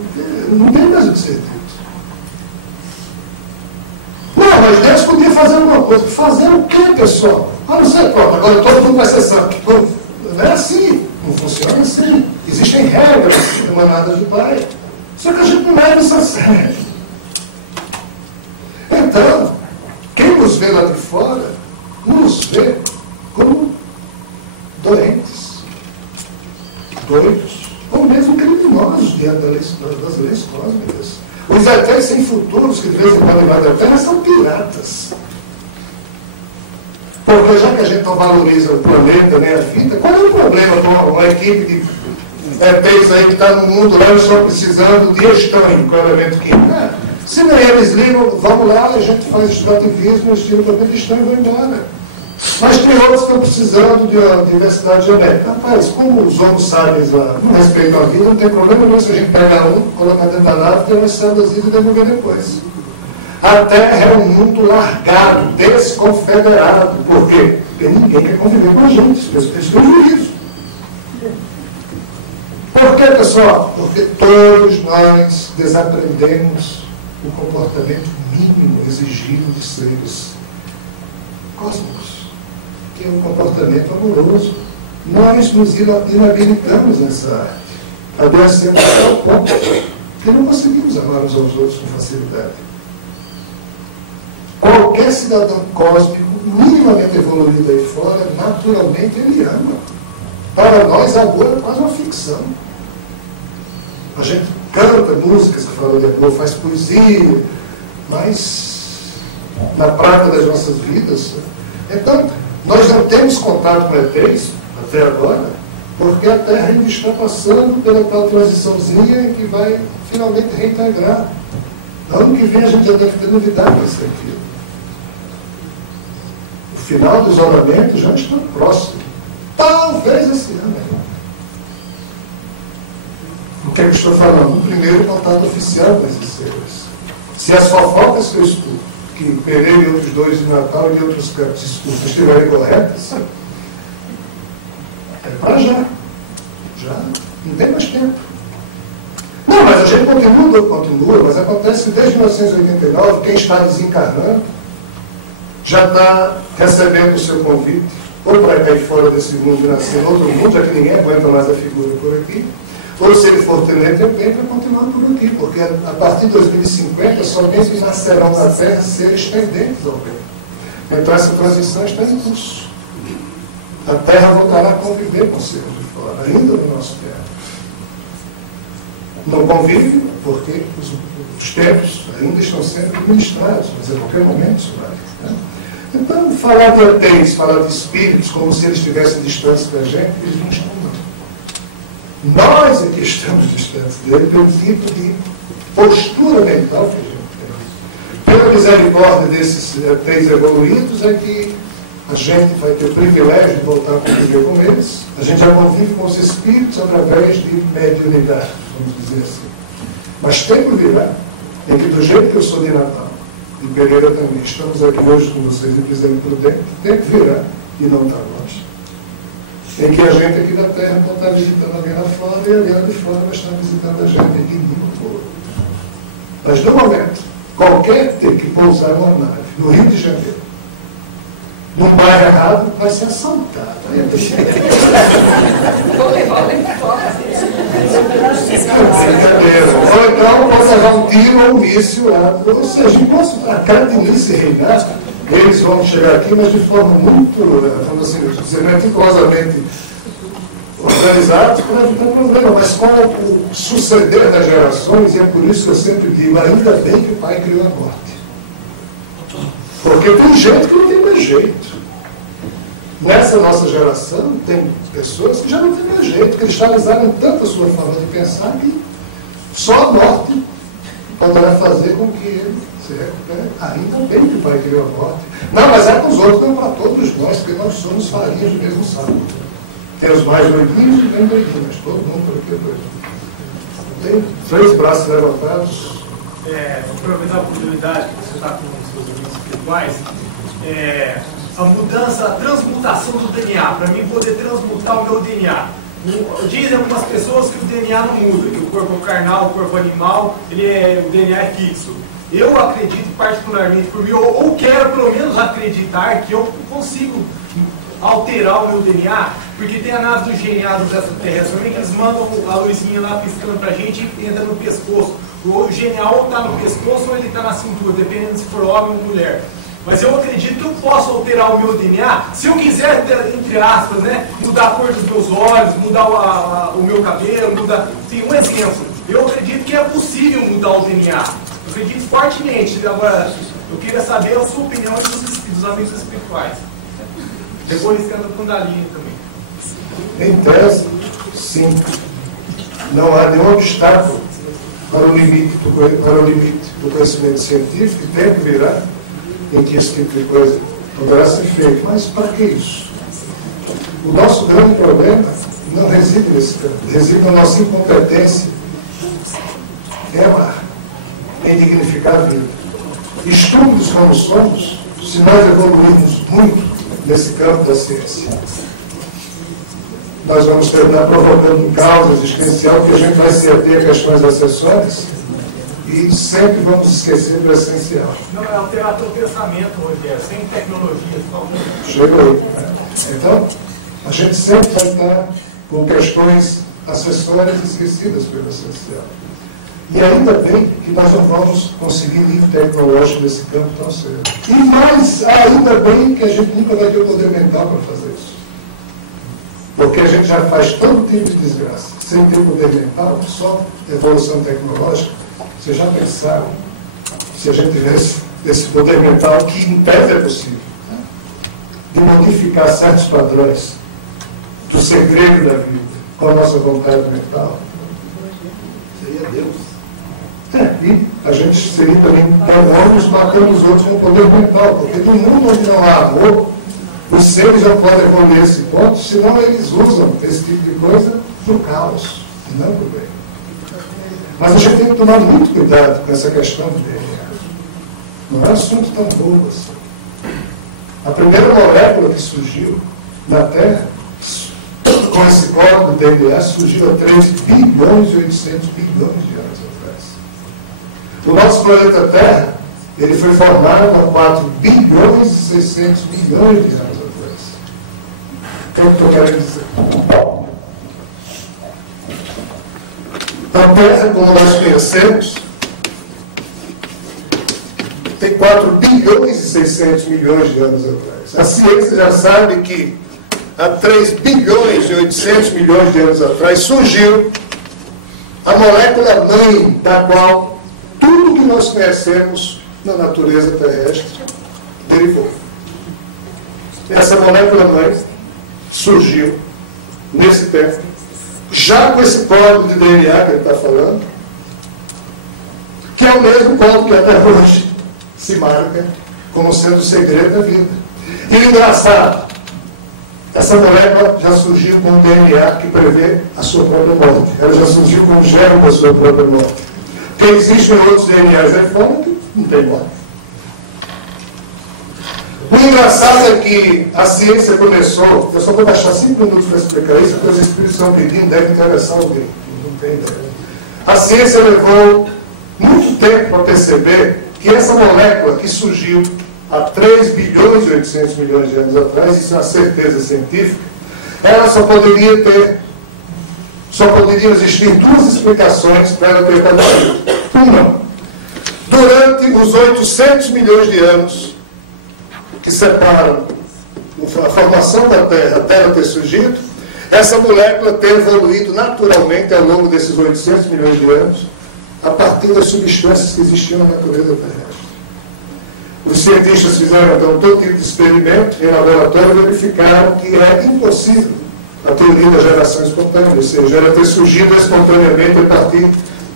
não tem mais o que ser dito. Não, mas Deus podia fazer alguma coisa. Fazer o quê, pessoal? Não sei, pronto, agora todo mundo vai ser santo. Não é assim, não funciona assim. Existem regras emanadas do Pai. Só que a gente não leva isso a sério. Então, quem nos vê lá de fora, nos vê como doentes, doidos, ou mesmo criminosos diante das leis cósmicas. Os ETs sem futuros que de vez em quando invadem a Terra são piratas. Porque já que a gente não valoriza o planeta nem a vida, qual é o problema com uma equipe de ETs aí que está no mundo lá só precisando de estanho, com o elemento químico? Se nem eles ligam, vamos lá, a gente faz extrativismo, estilo também de estanho e vai embora. Mas tem outros que estão precisando de uma diversidade genética. Rapaz, como os homens sapiens lá não respeitam a vida, não tem problema nenhum se a gente pegar um, colocar dentro da nave, ter umas células e devolver depois. A Terra é um mundo largado, desconfederado. Por quê? Porque ninguém quer conviver com a gente. Isso é um juízo. Por quê, pessoal? Porque todos nós desaprendemos o comportamento mínimo exigido de seres cósmicos, que é um comportamento amoroso. Nós nos inabilitamos nessa arte. Adoecemos até o ponto que não conseguimos amar uns aos outros com facilidade. Qualquer cidadão cósmico, minimamente evoluído aí fora, naturalmente ele ama. Para nós, amor é quase uma ficção. A gente canta músicas que falam de amor, faz poesia, mas na prática das nossas vidas. Então, nós não temos contato com ETs até agora, Porque a Terra ainda está passando pela tal transiçãozinha que vai finalmente reintegrar. Ano que vem a gente já deve ter novidade nesse sentido. O final do isolamento já está próximo. Talvez esse ano ainda. O que é que eu estou falando? O primeiro contato oficial com esses seres. Se as fofocas que eu escuto, que Pereira e outros dois de Natal e outros cantos escutam estiverem corretas, é para já. Já não tem mais tempo. Não, mas a gente continua, mas acontece que desde 1989, quem está desencarnando já está recebendo o seu convite, ou para cair fora desse mundo e nascer em outro mundo, já que ninguém aguenta mais a figura por aqui, ou se ele for ter tempo para continuar por aqui, porque a partir de 2050 somente nascerão na Terra seres tendentes ao bem. Então essa transição está em curso. A Terra voltará a conviver com seres de fora, ainda no nosso tempo. Não convive porque os tempos ainda estão sendo administrados, mas a qualquer momento isso vai. Né? Então, falar de ateis, falar de espíritos, como se eles estivessem distantes da gente, eles não estão, não. Nós é que estamos distantes dele pelo tipo de postura mental que a gente tem. Pela misericórdia desses ateis evoluídos é que a gente vai ter o privilégio de voltar a conviver com eles. A gente já convive com os espíritos através de mediunidade, vamos dizer assim. Mas tempo virá em que, do jeito que eu sou de Natal, e Pereira também, estamos aqui hoje com vocês e Presidente Prudente, tempo virá, e não está longe, em que a gente aqui da Terra não está visitando alguém lá fora e alguém lá de fora vai estar visitando a gente aqui no povo. Mas, no momento, qualquer ter que pousar uma nave no Rio de Janeiro, num bairro errado, vai ser assaltado. Vou levar o ou então pode levar um tiro ou um míssil lá. Ou seja, enquanto a Cadinice reinar, eles vão chegar aqui, mas de forma muito, vamos assim, meticulosamente organizados para evitar problema. Mas com o suceder das gerações, e é por isso que eu sempre digo, ainda bem que o Pai criou a morte. Porque tem gente que não tem mais jeito. Nessa nossa geração, tem pessoas que já não têm mais jeito, cristalizaram tanto a sua forma de pensar que só a morte poderá fazer com que ele se recupere. Ainda bem que o Pai criou a morte. Não, mas é para os outros, não para todos nós, porque nós somos farinhas do mesmo saco. Tem os mais doidinhos e bem doidinhos, mas todo mundo por aqui é doido. Tem 3 braços levantados. Vou aproveitar a oportunidade que você está com os seus amigos espirituais. A mudança, a transmutação do DNA, para mim poder transmutar o meu DNA. Dizem algumas pessoas que o DNA não muda, que o corpo carnal, o corpo animal, o DNA é fixo. Eu acredito particularmente por mim, ou quero pelo menos acreditar que eu consigo alterar o meu DNA, porque tem a nave do DNA dos extraterrestres, que eles mandam a luzinha lá piscando pra gente e entra no pescoço. O genial está no pescoço ou ele está na cintura, dependendo se for homem ou mulher. Mas eu acredito que eu posso alterar o meu DNA, se eu quiser, entre aspas, né, mudar a cor dos meus olhos, mudar o meu cabelo, mudar... Sim, um exemplo. Eu acredito que é possível mudar o DNA. Eu acredito fortemente. Agora, eu queria saber a sua opinião dos amigos espirituais. Depois tem a Kundalini também. Em tese, sim. Não há nenhum obstáculo para o limite do conhecimento científico, e tempo virá em que esse tipo de coisa poderá ser feito. Mas para que isso? O nosso grande problema não reside nesse campo, reside na nossa incompetência em amar, em dignificar a vida. Estúpidos como somos, se nós evoluirmos muito nesse campo da ciência, nós vamos terminar provocando um caos existencial, que a gente vai se ater a questões acessórias e sempre vamos esquecer do essencial. Não, é alterar teu pensamento, Rogério, sem tecnologia. Chega aí. Então, a gente sempre vai estar com questões acessórias esquecidas pelo essencial. E ainda bem que nós não vamos conseguir livro tecnológico nesse campo tão cedo. E mais, ainda bem que a gente nunca vai ter o poder mental para fazer isso. Porque a gente já faz todo tipo de desgraça sem ter poder mental, só evolução tecnológica. Vocês já pensaram se a gente tivesse esse poder mental, que em tese é possível, né? De modificar certos padrões do segredo da vida com a nossa vontade mental? Seria Deus. E a gente seria também demônios matando os outros com o poder mental, porque no mundo onde não há amor, os seres já podem evoluir esse ponto, senão eles usam esse tipo de coisa no caos, e não pro bem. Mas a gente tem que tomar muito cuidado com essa questão do DNA. Não é um assunto tão bobo assim. A primeira molécula que surgiu na Terra, com esse código do DNA, surgiu há 3 bilhões e 800 bilhões de anos atrás. O nosso planeta Terra, ele foi formado há 4 bilhões e 600 bilhões de anos atrás. O que eu estou querendo dizer? A Terra, como nós conhecemos, tem 4 bilhões e 600 milhões de anos atrás. A ciência já sabe que há 3 bilhões e 800 milhões de anos atrás surgiu a molécula mãe da qual tudo que nós conhecemos na natureza terrestre derivou. Essa molécula mãe surgiu nesse tempo, já com esse código de DNA que ele está falando, que é o mesmo código que até hoje se marca como sendo o segredo da vida. E o engraçado, essa molécula já surgiu com um DNA que prevê a sua própria morte. Ela já surgiu com um gene da sua própria morte. Porque existem outros DNAs aí fora que não tem morte. O engraçado é que a ciência começou, eu só vou baixar 5 minutos para explicar isso, porque os espíritos estão pedindo, deve interessar alguém. Não tem ideia. A ciência levou muito tempo para perceber que essa molécula que surgiu há 3 bilhões e 800 milhões de anos atrás, isso é uma certeza científica, ela só poderiam existir 2 explicações para ela ter acontecido. Uma, durante os 800 milhões de anos que separam a formação da Terra, a Terra ter surgido, essa molécula ter evoluído naturalmente ao longo desses 800 milhões de anos, a partir das substâncias que existiam na natureza terrestre. Os cientistas fizeram, então, todo tipo de experimento em laboratório e verificaram que é impossível a teoria da geração espontânea, ou seja, ela ter surgido espontaneamente a partir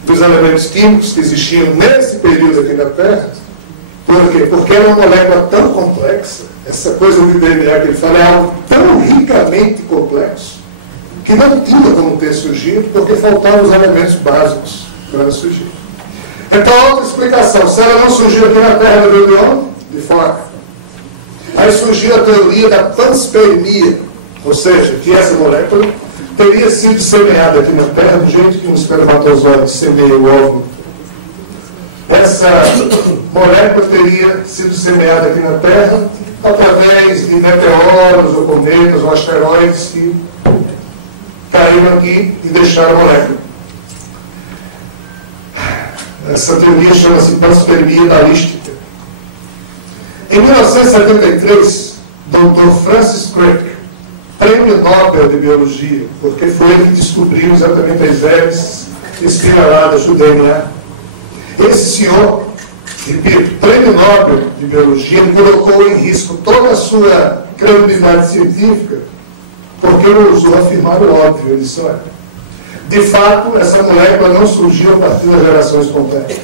dos elementos químicos que existiam nesse período aqui na Terra. Por quê? Porque era uma molécula tão complexa, essa coisa do DNA que ele fala é algo tão ricamente complexo, que não tinha como ter surgido, porque faltavam os elementos básicos para ela surgir. Então, outra explicação, se ela não surgiu aqui na Terra, ela veio de onde? De fora. Aí surgiu a teoria da panspermia, ou seja, que essa molécula teria sido semeada aqui na Terra do jeito que um espermatozoide semeia o óvulo. Essa molécula teria sido semeada aqui na Terra através de meteoros, ou cometas, ou asteroides que caíram aqui e deixaram a molécula. Essa teoria chama-se panspermia balística. Em 1973, Dr. Francis Crick, prêmio Nobel de Biologia, porque foi ele que descobriu exatamente as hélices espiraladas do DNA. Esse senhor, repito, prêmio Nobel de Biologia, ele colocou em risco toda a sua credibilidade científica, porque ele ousou afirmar o óbvio. Ele disse, olha, de fato, essa molécula não surgiu a partir da geração espontânea.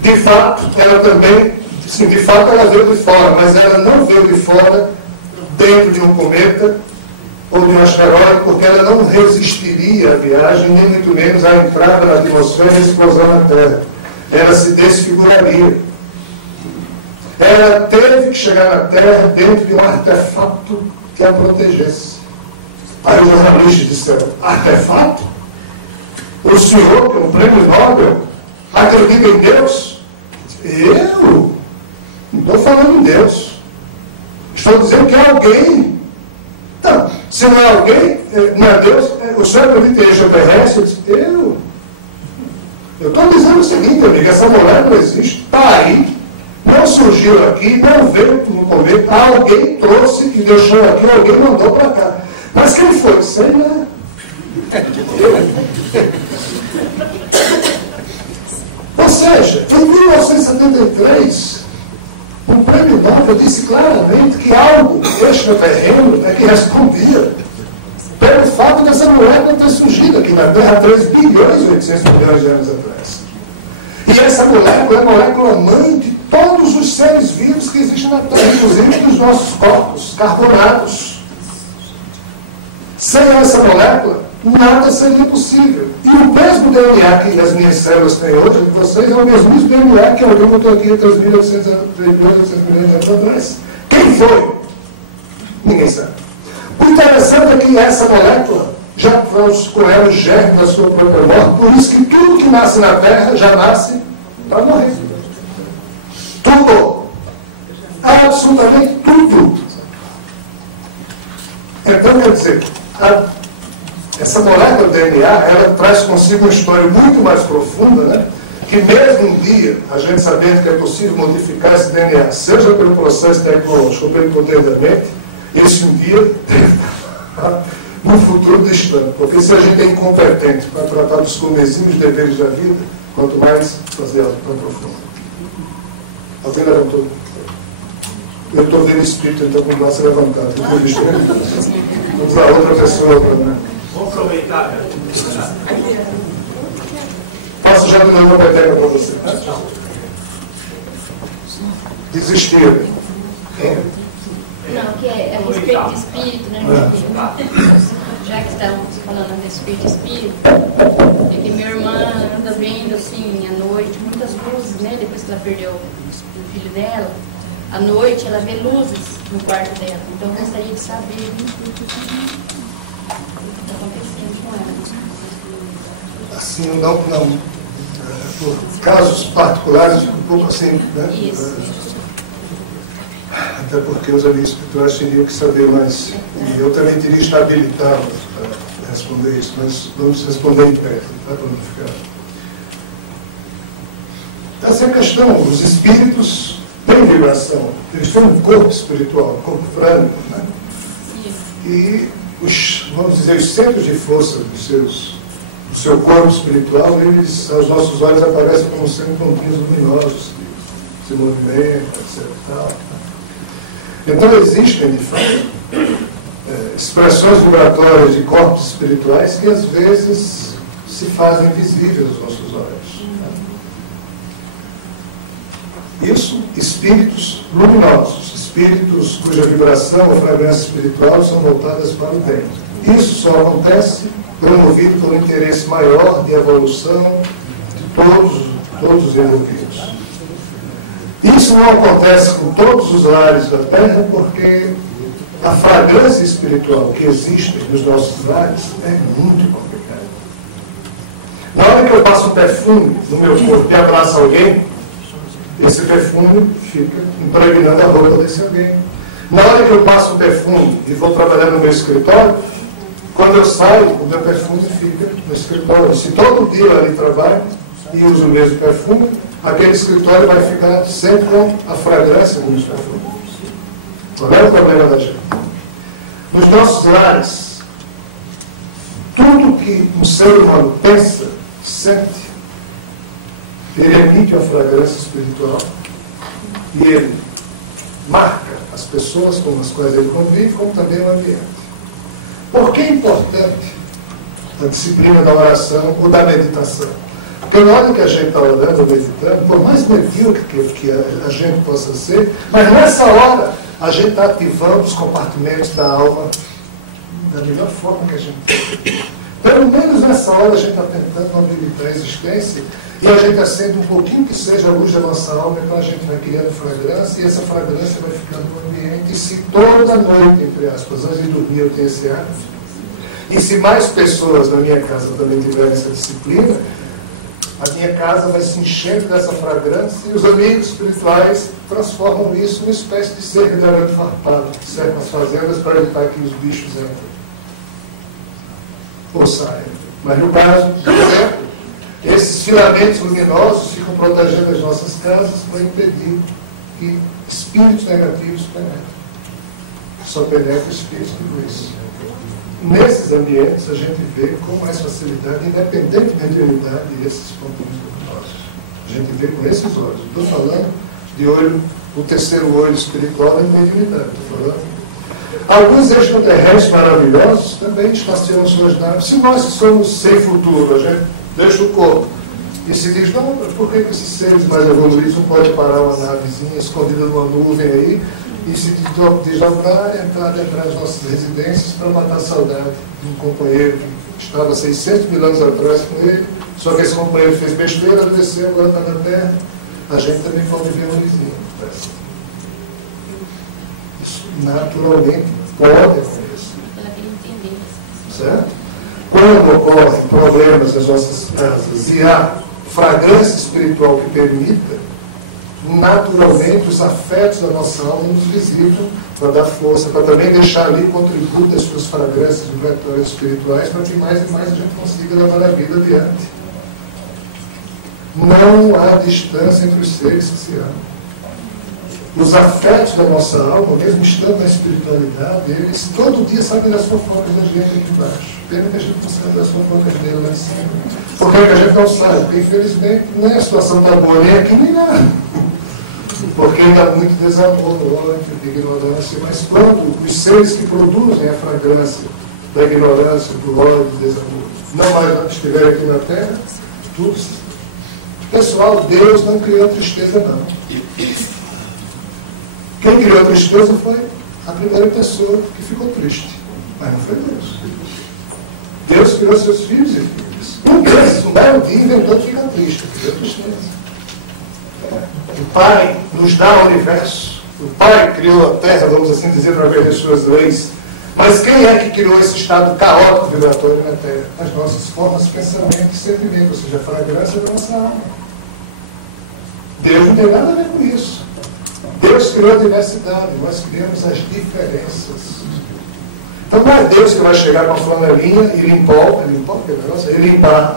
De fato, ela também, sim, de fato ela veio de fora, mas ela não veio de fora dentro de um cometa ou de um asteroide, porque ela não resistiria à viagem, nem muito menos à entrada na atmosfera e à explosão na Terra. Ela se desfiguraria. Ela teve que chegar na Terra dentro de um artefato que a protegesse. Aí os jornalistas disseram, artefato? O senhor, que é um prêmio Nobel, acredita em Deus? Eu? Não estou falando em Deus. Estou dizendo que é alguém. Então, se não é alguém, não é Deus, o senhor acredita em extraterrestre? Eu disse, eu estou dizendo o seguinte, amigo, essa molécula existe, está aí, não surgiu aqui, não veio no cometa, alguém trouxe e deixou aqui, alguém mandou para cá. Mas quem foi? Sei lá. Ou seja, em 1973, o prêmio Nobel disse claramente que algo extraterreno é que respondia pelo molécula ter surgido aqui na Terra há 3 bilhões e 800 milhões de anos atrás. E essa molécula é a molécula mãe de todos os seres vivos que existem na Terra, inclusive dos nossos corpos carbonados. Sem essa molécula, nada seria possível. E o mesmo DNA que as minhas células têm hoje, de vocês, é o mesmo DNA que alguém botou aqui há 3.800 milhões de anos atrás. Quem foi? Ninguém sabe. O interessante é que essa molécula já trouxe com ela o germe da sua própria morte, por isso que tudo que nasce na Terra já nasce para morrer. Tudo. Absolutamente tudo. Então, quer dizer, essa molécula do DNA, ela traz consigo uma história muito mais profunda, né? Que mesmo um dia, a gente sabendo que é possível modificar esse DNA, seja pelo processo tecnológico ou pelo poder da mente, esse um dia, no futuro distante. Porque se a gente é incompetente para tratar dos comezinhos deveres da vida, quanto mais fazer algo tão profundo. Alguém levantou? Eu estou vendo espírito, então com o braço levantado. Vamos lá, outra pessoa. Né? Vamos aproveitar. Passo já de novo a peteca para você. Desistir. Não, que é a respeito de espírito, né? Já que estamos falando a respeito de espírito, é que minha irmã anda vendo assim, à noite, muitas luzes, né? Depois que ela perdeu o filho dela, à noite ela vê luzes no quarto dela. Então eu gostaria de saber o que está acontecendo com ela. Assim, não. Por casos particulares, um pouco assim, né? Isso. Até porque os amigos espirituais teriam que saber mais. E eu também teria que estar habilitado para responder isso, mas vamos responder em pé, para não ficar. Essa é a questão. Os espíritos têm vibração. Eles têm um corpo espiritual, um corpo frâneo, né? E vamos dizer, os centros de força do seu corpo espiritual, eles, aos nossos olhos, aparecem como sendo pontinhos luminosos, que se movimentam, etc. Então existem, de fato, expressões vibratórias de corpos espirituais que às vezes se fazem visíveis aos nossos olhos. Isso, espíritos luminosos, espíritos cuja vibração ou fragrância espiritual são voltadas para o dentro. Isso só acontece promovido por um interesse maior de evolução de todos os envolvidos. Isso não acontece com todos os lares da Terra porque a fragrância espiritual que existe nos nossos lares é muito complicada. Na hora que eu passo um perfume no meu corpo e abraço alguém, esse perfume fica impregnando a roupa desse alguém. Na hora que eu passo um perfume e vou trabalhar no meu escritório, quando eu saio, o meu perfume fica no escritório. Se todo dia eu ali trabalho e uso o mesmo perfume, aquele escritório vai ficar sempre com a fragrância do meu perfume. Qual é o problema da gente? Nos nossos lares, tudo que um ser humano pensa, sente, ele emite uma fragrância espiritual e ele marca as pessoas com as quais ele convive, como também o ambiente. Por que é importante a disciplina da oração ou da meditação? Porque na hora que a gente está orando ou meditando, por mais medíocre que a gente possa ser, mas nessa hora a gente está ativando os compartimentos da alma da melhor forma que a gente pode. Pelo menos nessa hora a gente está tentando mobilitar a existência e a gente acende um pouquinho que seja a luz da nossa alma, então a gente vai criando fragrância e essa fragrância vai ficando no ambiente. E se toda noite, entre aspas, antes de dormir eu tenho esse hábito, e se mais pessoas na minha casa também tiverem essa disciplina, a minha casa vai se enchendo dessa fragrância e os amigos espirituais transformam isso numa espécie de cerca de arame farpado que serve nas fazendas para evitar que os bichos entrem ou saiam. Mas no caso, por exemplo, esses filamentos luminosos ficam protegendo as nossas casas para impedir que espíritos negativos penetrem. Só penetra espíritos de luz. Nesses ambientes a gente vê com mais facilidade, independente da mediunidade, esses pontinhos luminosos. A gente vê com esses olhos. Estou falando de olho, o terceiro olho espiritual é mediunidade. Estou falando Alguns extraterrestres maravilhosos também estacionam suas naves. Se nós somos sem futuro, a gente deixa o corpo e se diz, não, por que esses seres mais evoluídos não podem parar uma navezinha escondida numa nuvem aí e se desdobrar, entrar dentro das nossas residências para matar a saudade de um companheiro que estava 600 mil anos atrás com ele, só que esse companheiro fez besteira, desceu, agora está na Terra, a gente também pode ver um vizinho. Isso naturalmente pode acontecer. Certo? Quando ocorrem problemas nas nossas casas e há fragrância espiritual que permita, naturalmente os afetos da nossa alma nos visitam para dar força, para também deixar ali contributo das suas fragrâncias vibratórias espirituais para que mais e mais a gente consiga levar a vida adiante. Não há distância entre os seres que se amam. Os afetos da nossa alma, mesmo estando na espiritualidade, eles todo dia sabem das fofocas da gente aqui embaixo. Pena que a gente não sabe das fofocas dele lá em cima. Por que a gente não sabe? Porque infelizmente nem a situação está boa nem aqui nem lá. Porque ainda há muito desamor, ódio, de ignorância. Mas quando os seres que produzem a fragrância da ignorância, do ódio, do desamor, não mais estiverem aqui na Terra, tudo. Pessoal, Deus não criou tristeza, não. Quem criou a tristeza foi a primeira pessoa que ficou triste. Mas não foi Deus. Deus criou seus filhos e filhas. Um desses, um belo dia, inventou de ficar triste. Criou tristeza. O Pai nos dá o universo. O Pai criou a Terra, vamos assim dizer, através das suas leis. Mas quem é que criou esse estado caótico vibratório na Terra? As nossas formas de pensamento e sentimento, ou seja, a fragrância da nossa alma. Deus não tem nada a ver com isso. Deus criou a diversidade, nós criamos as diferenças. Então não é Deus que vai chegar com a flanelinha e limpar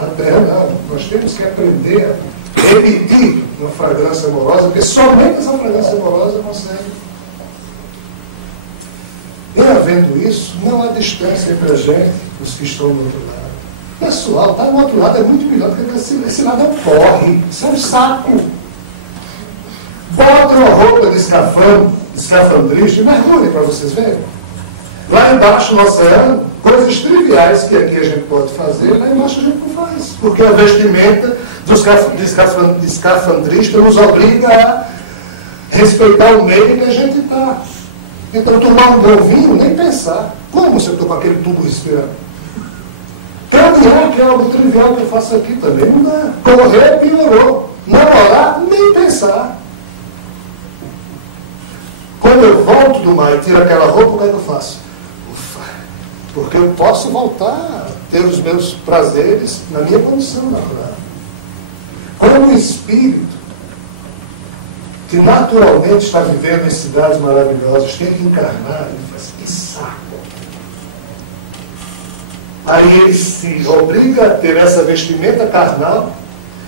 a terra, não. Nós temos que aprender a emitir uma fragrância amorosa, porque somente essa fragrância amorosa consegue. E havendo isso, não há distância entre a gente e os que estão do outro lado. Pessoal, estar do outro lado é muito melhor do que esse lado é um porre, isso é um saco. Bota uma roupa de escafandrista e mergulhe para vocês verem. Lá embaixo no oceano, coisas triviais que aqui a gente pode fazer, lá embaixo a gente não faz. Porque a vestimenta de escafandrista nos obriga a respeitar o meio que a gente está. Então, tomar um bom vinho, nem pensar. Como se eu estou com aquele tubo respirando? Caminhar, que é algo trivial que eu faço aqui também, não dá. Correr, piorou. Namorar, nem pensar. Quando eu volto do mar e tiro aquela roupa, o que é que eu faço? Ufa, porque eu posso voltar a ter os meus prazeres na minha condição natural. Como o espírito, que naturalmente está vivendo em cidades maravilhosas, tem que encarnar, ele faz, que saco. Aí ele se obriga a ter essa vestimenta carnal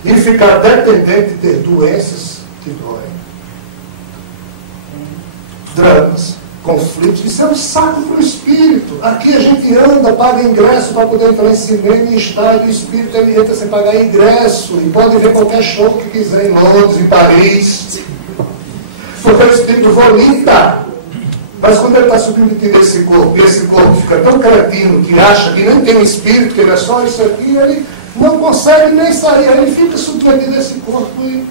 e ficar dependente de ter doenças que doem. Dramas, conflitos, isso é um saco para o espírito. Aqui a gente anda, paga ingresso para poder entrar em cinema e estádio, o espírito ele entra sem pagar ingresso e pode ver qualquer show que quiser em Londres, em Paris, porque o espírito vomita. Mas quando ele está submetido a esse corpo, e esse corpo fica tão cretino que acha que nem tem um espírito, que ele é só isso aqui, ele não consegue nem sair, ele fica submetido a esse corpo e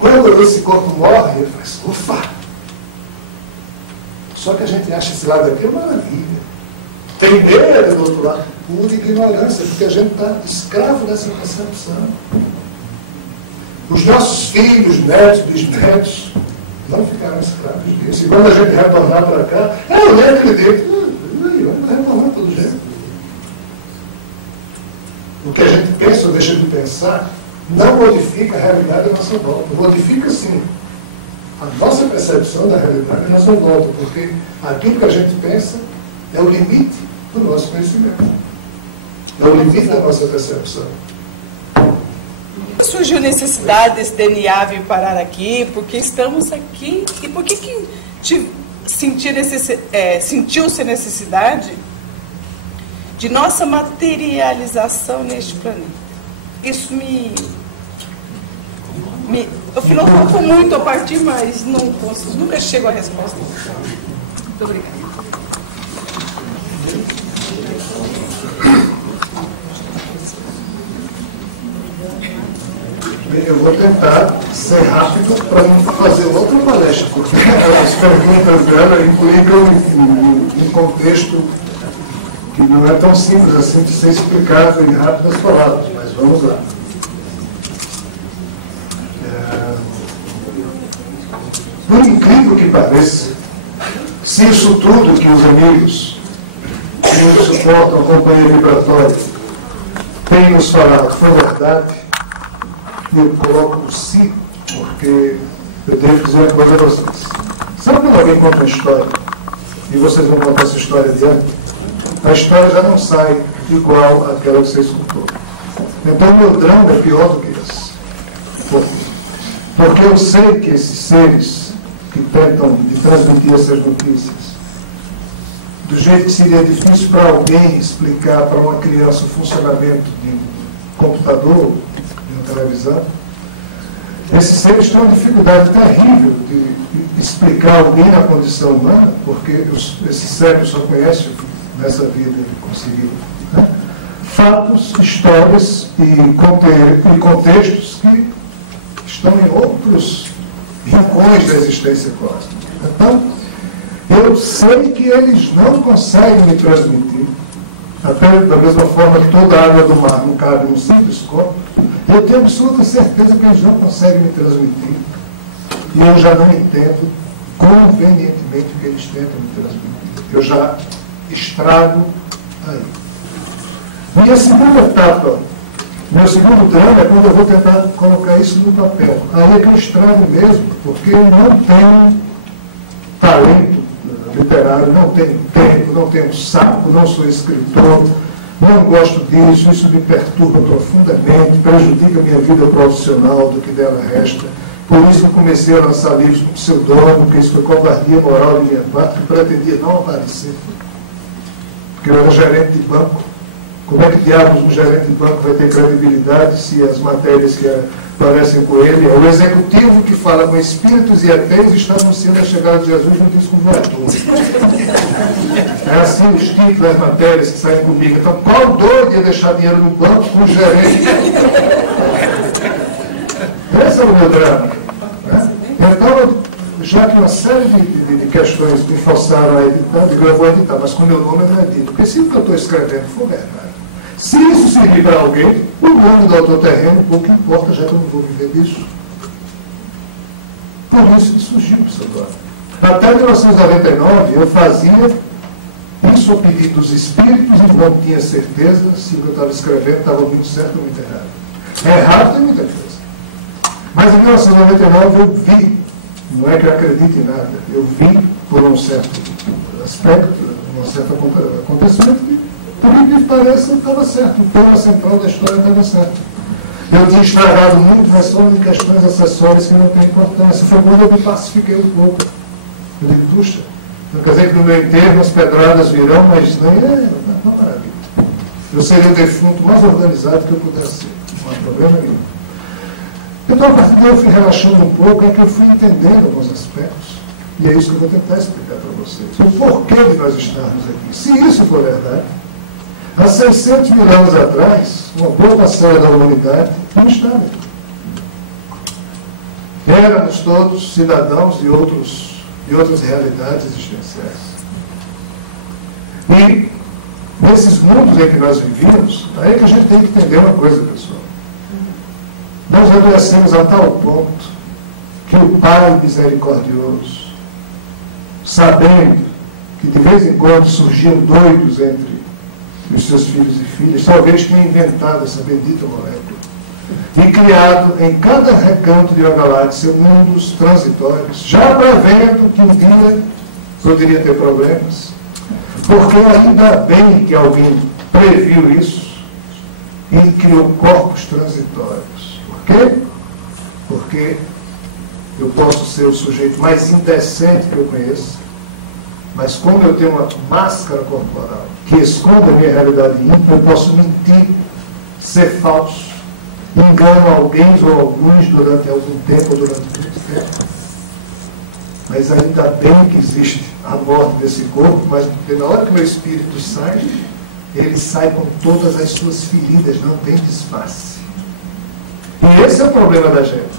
quando esse corpo morre, ele faz, ufa! Só que a gente acha esse lado aqui uma maravilha. Tem medo do outro lado, pura ignorância, porque a gente está escravo dessa percepção. Os nossos filhos, netos, bisnetos, não ficaram escravos disso. E quando a gente retornar para cá, eu nem acredito. Vamos retornar todo jeito. O que a gente pensa ou deixa de pensar não modifica a realidade à nossa volta. Modifica, sim, a nossa percepção da realidade à nossa volta, porque aquilo que a gente pensa é o limite do nosso conhecimento. É o limite da nossa percepção. Surgiu necessidade desse DNA vir parar aqui, porque estamos aqui, e por que sentiu-se necessidade de nossa materialização neste planeta? Isso eu filosofo muito a partir, mas não consigo, nunca chego à resposta. Muito obrigada. Eu vou tentar ser rápido para não fazer outra palestra, porque as perguntas dela implicam em contexto que não é tão simples assim de ser explicado em rápidas palavras, mas vamos lá. Por incrível que pareça, se isso tudo que os amigos que nos suportam a companhia vibratória têm nos falado for verdade, eu coloco o si, porque eu devo dizer uma coisa a vocês. Sabe quando alguém conta uma história e vocês vão contar essa história adiante? A história já não sai igual àquela que você escutou. Então o meu drama é pior do que esse. Porque eu sei que esses seres que tentam de transmitir essas notícias, do jeito que seria difícil para alguém explicar para uma criança o funcionamento de um computador, televisão, esses seres têm uma dificuldade terrível de explicar alguém na condição humana, porque esse cérebro só conhece nessa vida ele conseguiu, né? Fatos, histórias e contextos que estão em outros rincões da existência cósmica. Então, eu sei que eles não conseguem me transmitir, até da mesma forma que toda a água do mar não cabe num simples copo. Eu tenho absoluta certeza que eles não conseguem me transmitir. E eu já não entendo convenientemente o que eles tentam me transmitir. Eu já estrago aí. E a segunda etapa, meu segundo drama é quando eu vou tentar colocar isso no papel. Aí é que eu estrago mesmo, porque eu não tenho talento literário, não tenho tempo, não tenho saco, não sou escritor, não gosto disso, isso me perturba profundamente, prejudica a minha vida profissional do que dela resta. Por isso eu comecei a lançar livros com pseudônimo, porque isso foi covardia moral de minha parte, que pretendia não aparecer. Porque eu era gerente de banco. Como é que diabos um gerente de banco vai ter credibilidade se as matérias que aparecem com ele é o executivo que fala com espíritos e ateus e está anunciando a chegada de Jesus no disco voador? É assim os títulos das matérias que saem comigo. Então, qual doido ia deixar dinheiro no banco com o gerente? Esse é o meu drama. Né? Então, já que uma série de questões me forçaram a editar, eu vou editar, mas com meu nome eu não edito. Porque se o que eu estou escrevendo for verdade, se isso servir para alguém, o nome do autoterreno, pouco importa, já que eu não vou viver disso. Por isso que surgiu o pseudônimo. Até 1999, eu fazia isso a pedido dos espíritos e não tinha certeza se o que eu estava escrevendo estava muito certo ou muito errado. Errado tem muita coisa. Mas em 1999 eu vi, não é que eu acredite em nada, eu vi por um certo aspecto, um certo acontecimento que, por que pareça, estava certo. O tema central da história estava certo. Eu tinha estragado muito, mas só em questões acessórias que não têm importância. Foi quando eu me pacifiquei um pouco. Eu digo, puxa, não quer dizer que no meu enterro as pedradas virão, mas não é uma maravilha. Eu seria o defunto mais organizado que eu pudesse ser. Não há problema nenhum. Então, a partir daí, eu fui relaxando um pouco, é que eu fui entendendo alguns aspectos. E é isso que eu vou tentar explicar para vocês. O porquê de nós estarmos aqui. Se isso for verdade, há 600 mil anos atrás, uma boa parcela da humanidade não estava aqui. Éramos todos cidadãos de outras realidades existenciais. E, nesses mundos em que nós vivíamos, aí é que a gente tem que entender uma coisa, pessoal. Nós adoecemos a tal ponto que o Pai misericordioso, sabendo que de vez em quando surgiam doidos entre os seus filhos e filhas, talvez tenha inventado essa bendita molécula e criado em cada recanto de uma galáxia mundos transitórios, já prevendo que um dia poderia ter problemas, porque ainda bem que alguém previu isso e criou corpos transitórios. Por quê? Porque eu posso ser o sujeito mais indecente que eu conheço, mas como eu tenho uma máscara corporal que esconde a minha realidade íntima, eu posso mentir, ser falso, engano alguém ou alguns durante algum tempo ou durante muito tempo. mas ainda bem que existe a morte desse corpo, mas porque na hora que o meu espírito sai, ele sai com todas as suas feridas, não tem disfarce. E esse é o problema da gente.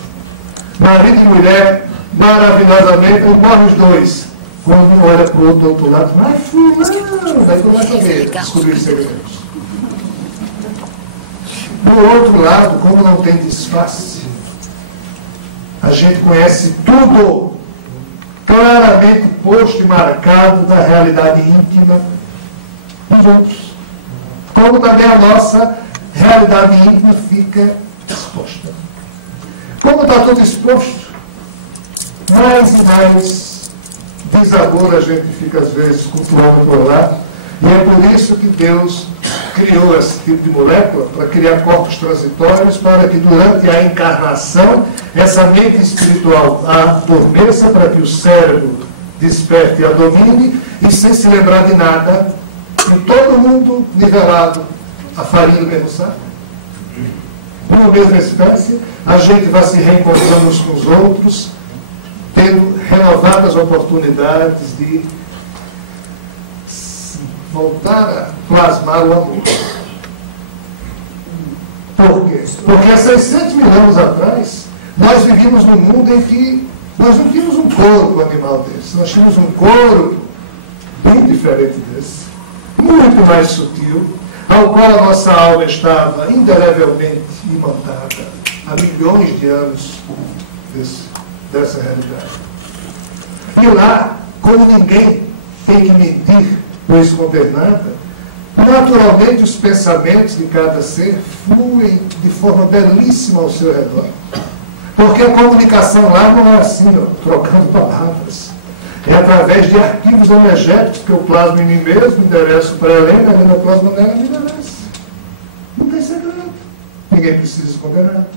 Marido e mulher, maravilhosamente, morrem os dois. Quando um olha para o outro lado, mas fulano, daí começa a ver, descobrir os segredos. Do outro lado, como não tem disfarce, a gente conhece tudo claramente posto e marcado da realidade íntima dos outros. Como também a nossa realidade íntima fica exposta. Como está tudo exposto, mais e mais desabor a gente fica às vezes cultuando por lá, e é por isso que Deus criou esse tipo de molécula, para criar corpos transitórios, para que durante a encarnação essa mente espiritual a adormeça, para que o cérebro desperte e a domine, e sem se lembrar de nada, e todo mundo nivelado a farinha do mesmo saco, uma mesma espécie, a gente vai se reencontrando uns com os outros, tendo renovadas oportunidades de voltar a plasmar o amor. Por quê? Porque há 600 mil anos atrás, nós vivíamos num mundo em que nós não tínhamos um corpo animal desse, nós tínhamos um corpo bem diferente desse, muito mais sutil, ao qual a nossa alma estava indelevelmente imantada há milhões de anos dessa realidade. E lá, como ninguém tem que mentir ou esconder nada, naturalmente os pensamentos de cada ser fluem de forma belíssima ao seu redor. Porque a comunicação lá não é assim, ó, trocando palavras. É através de arquivos energéticos que eu plasmo em mim mesmo, endereço para a Helena plasma nela, me endereça. Não tem segredo. Ninguém precisa esconder nada.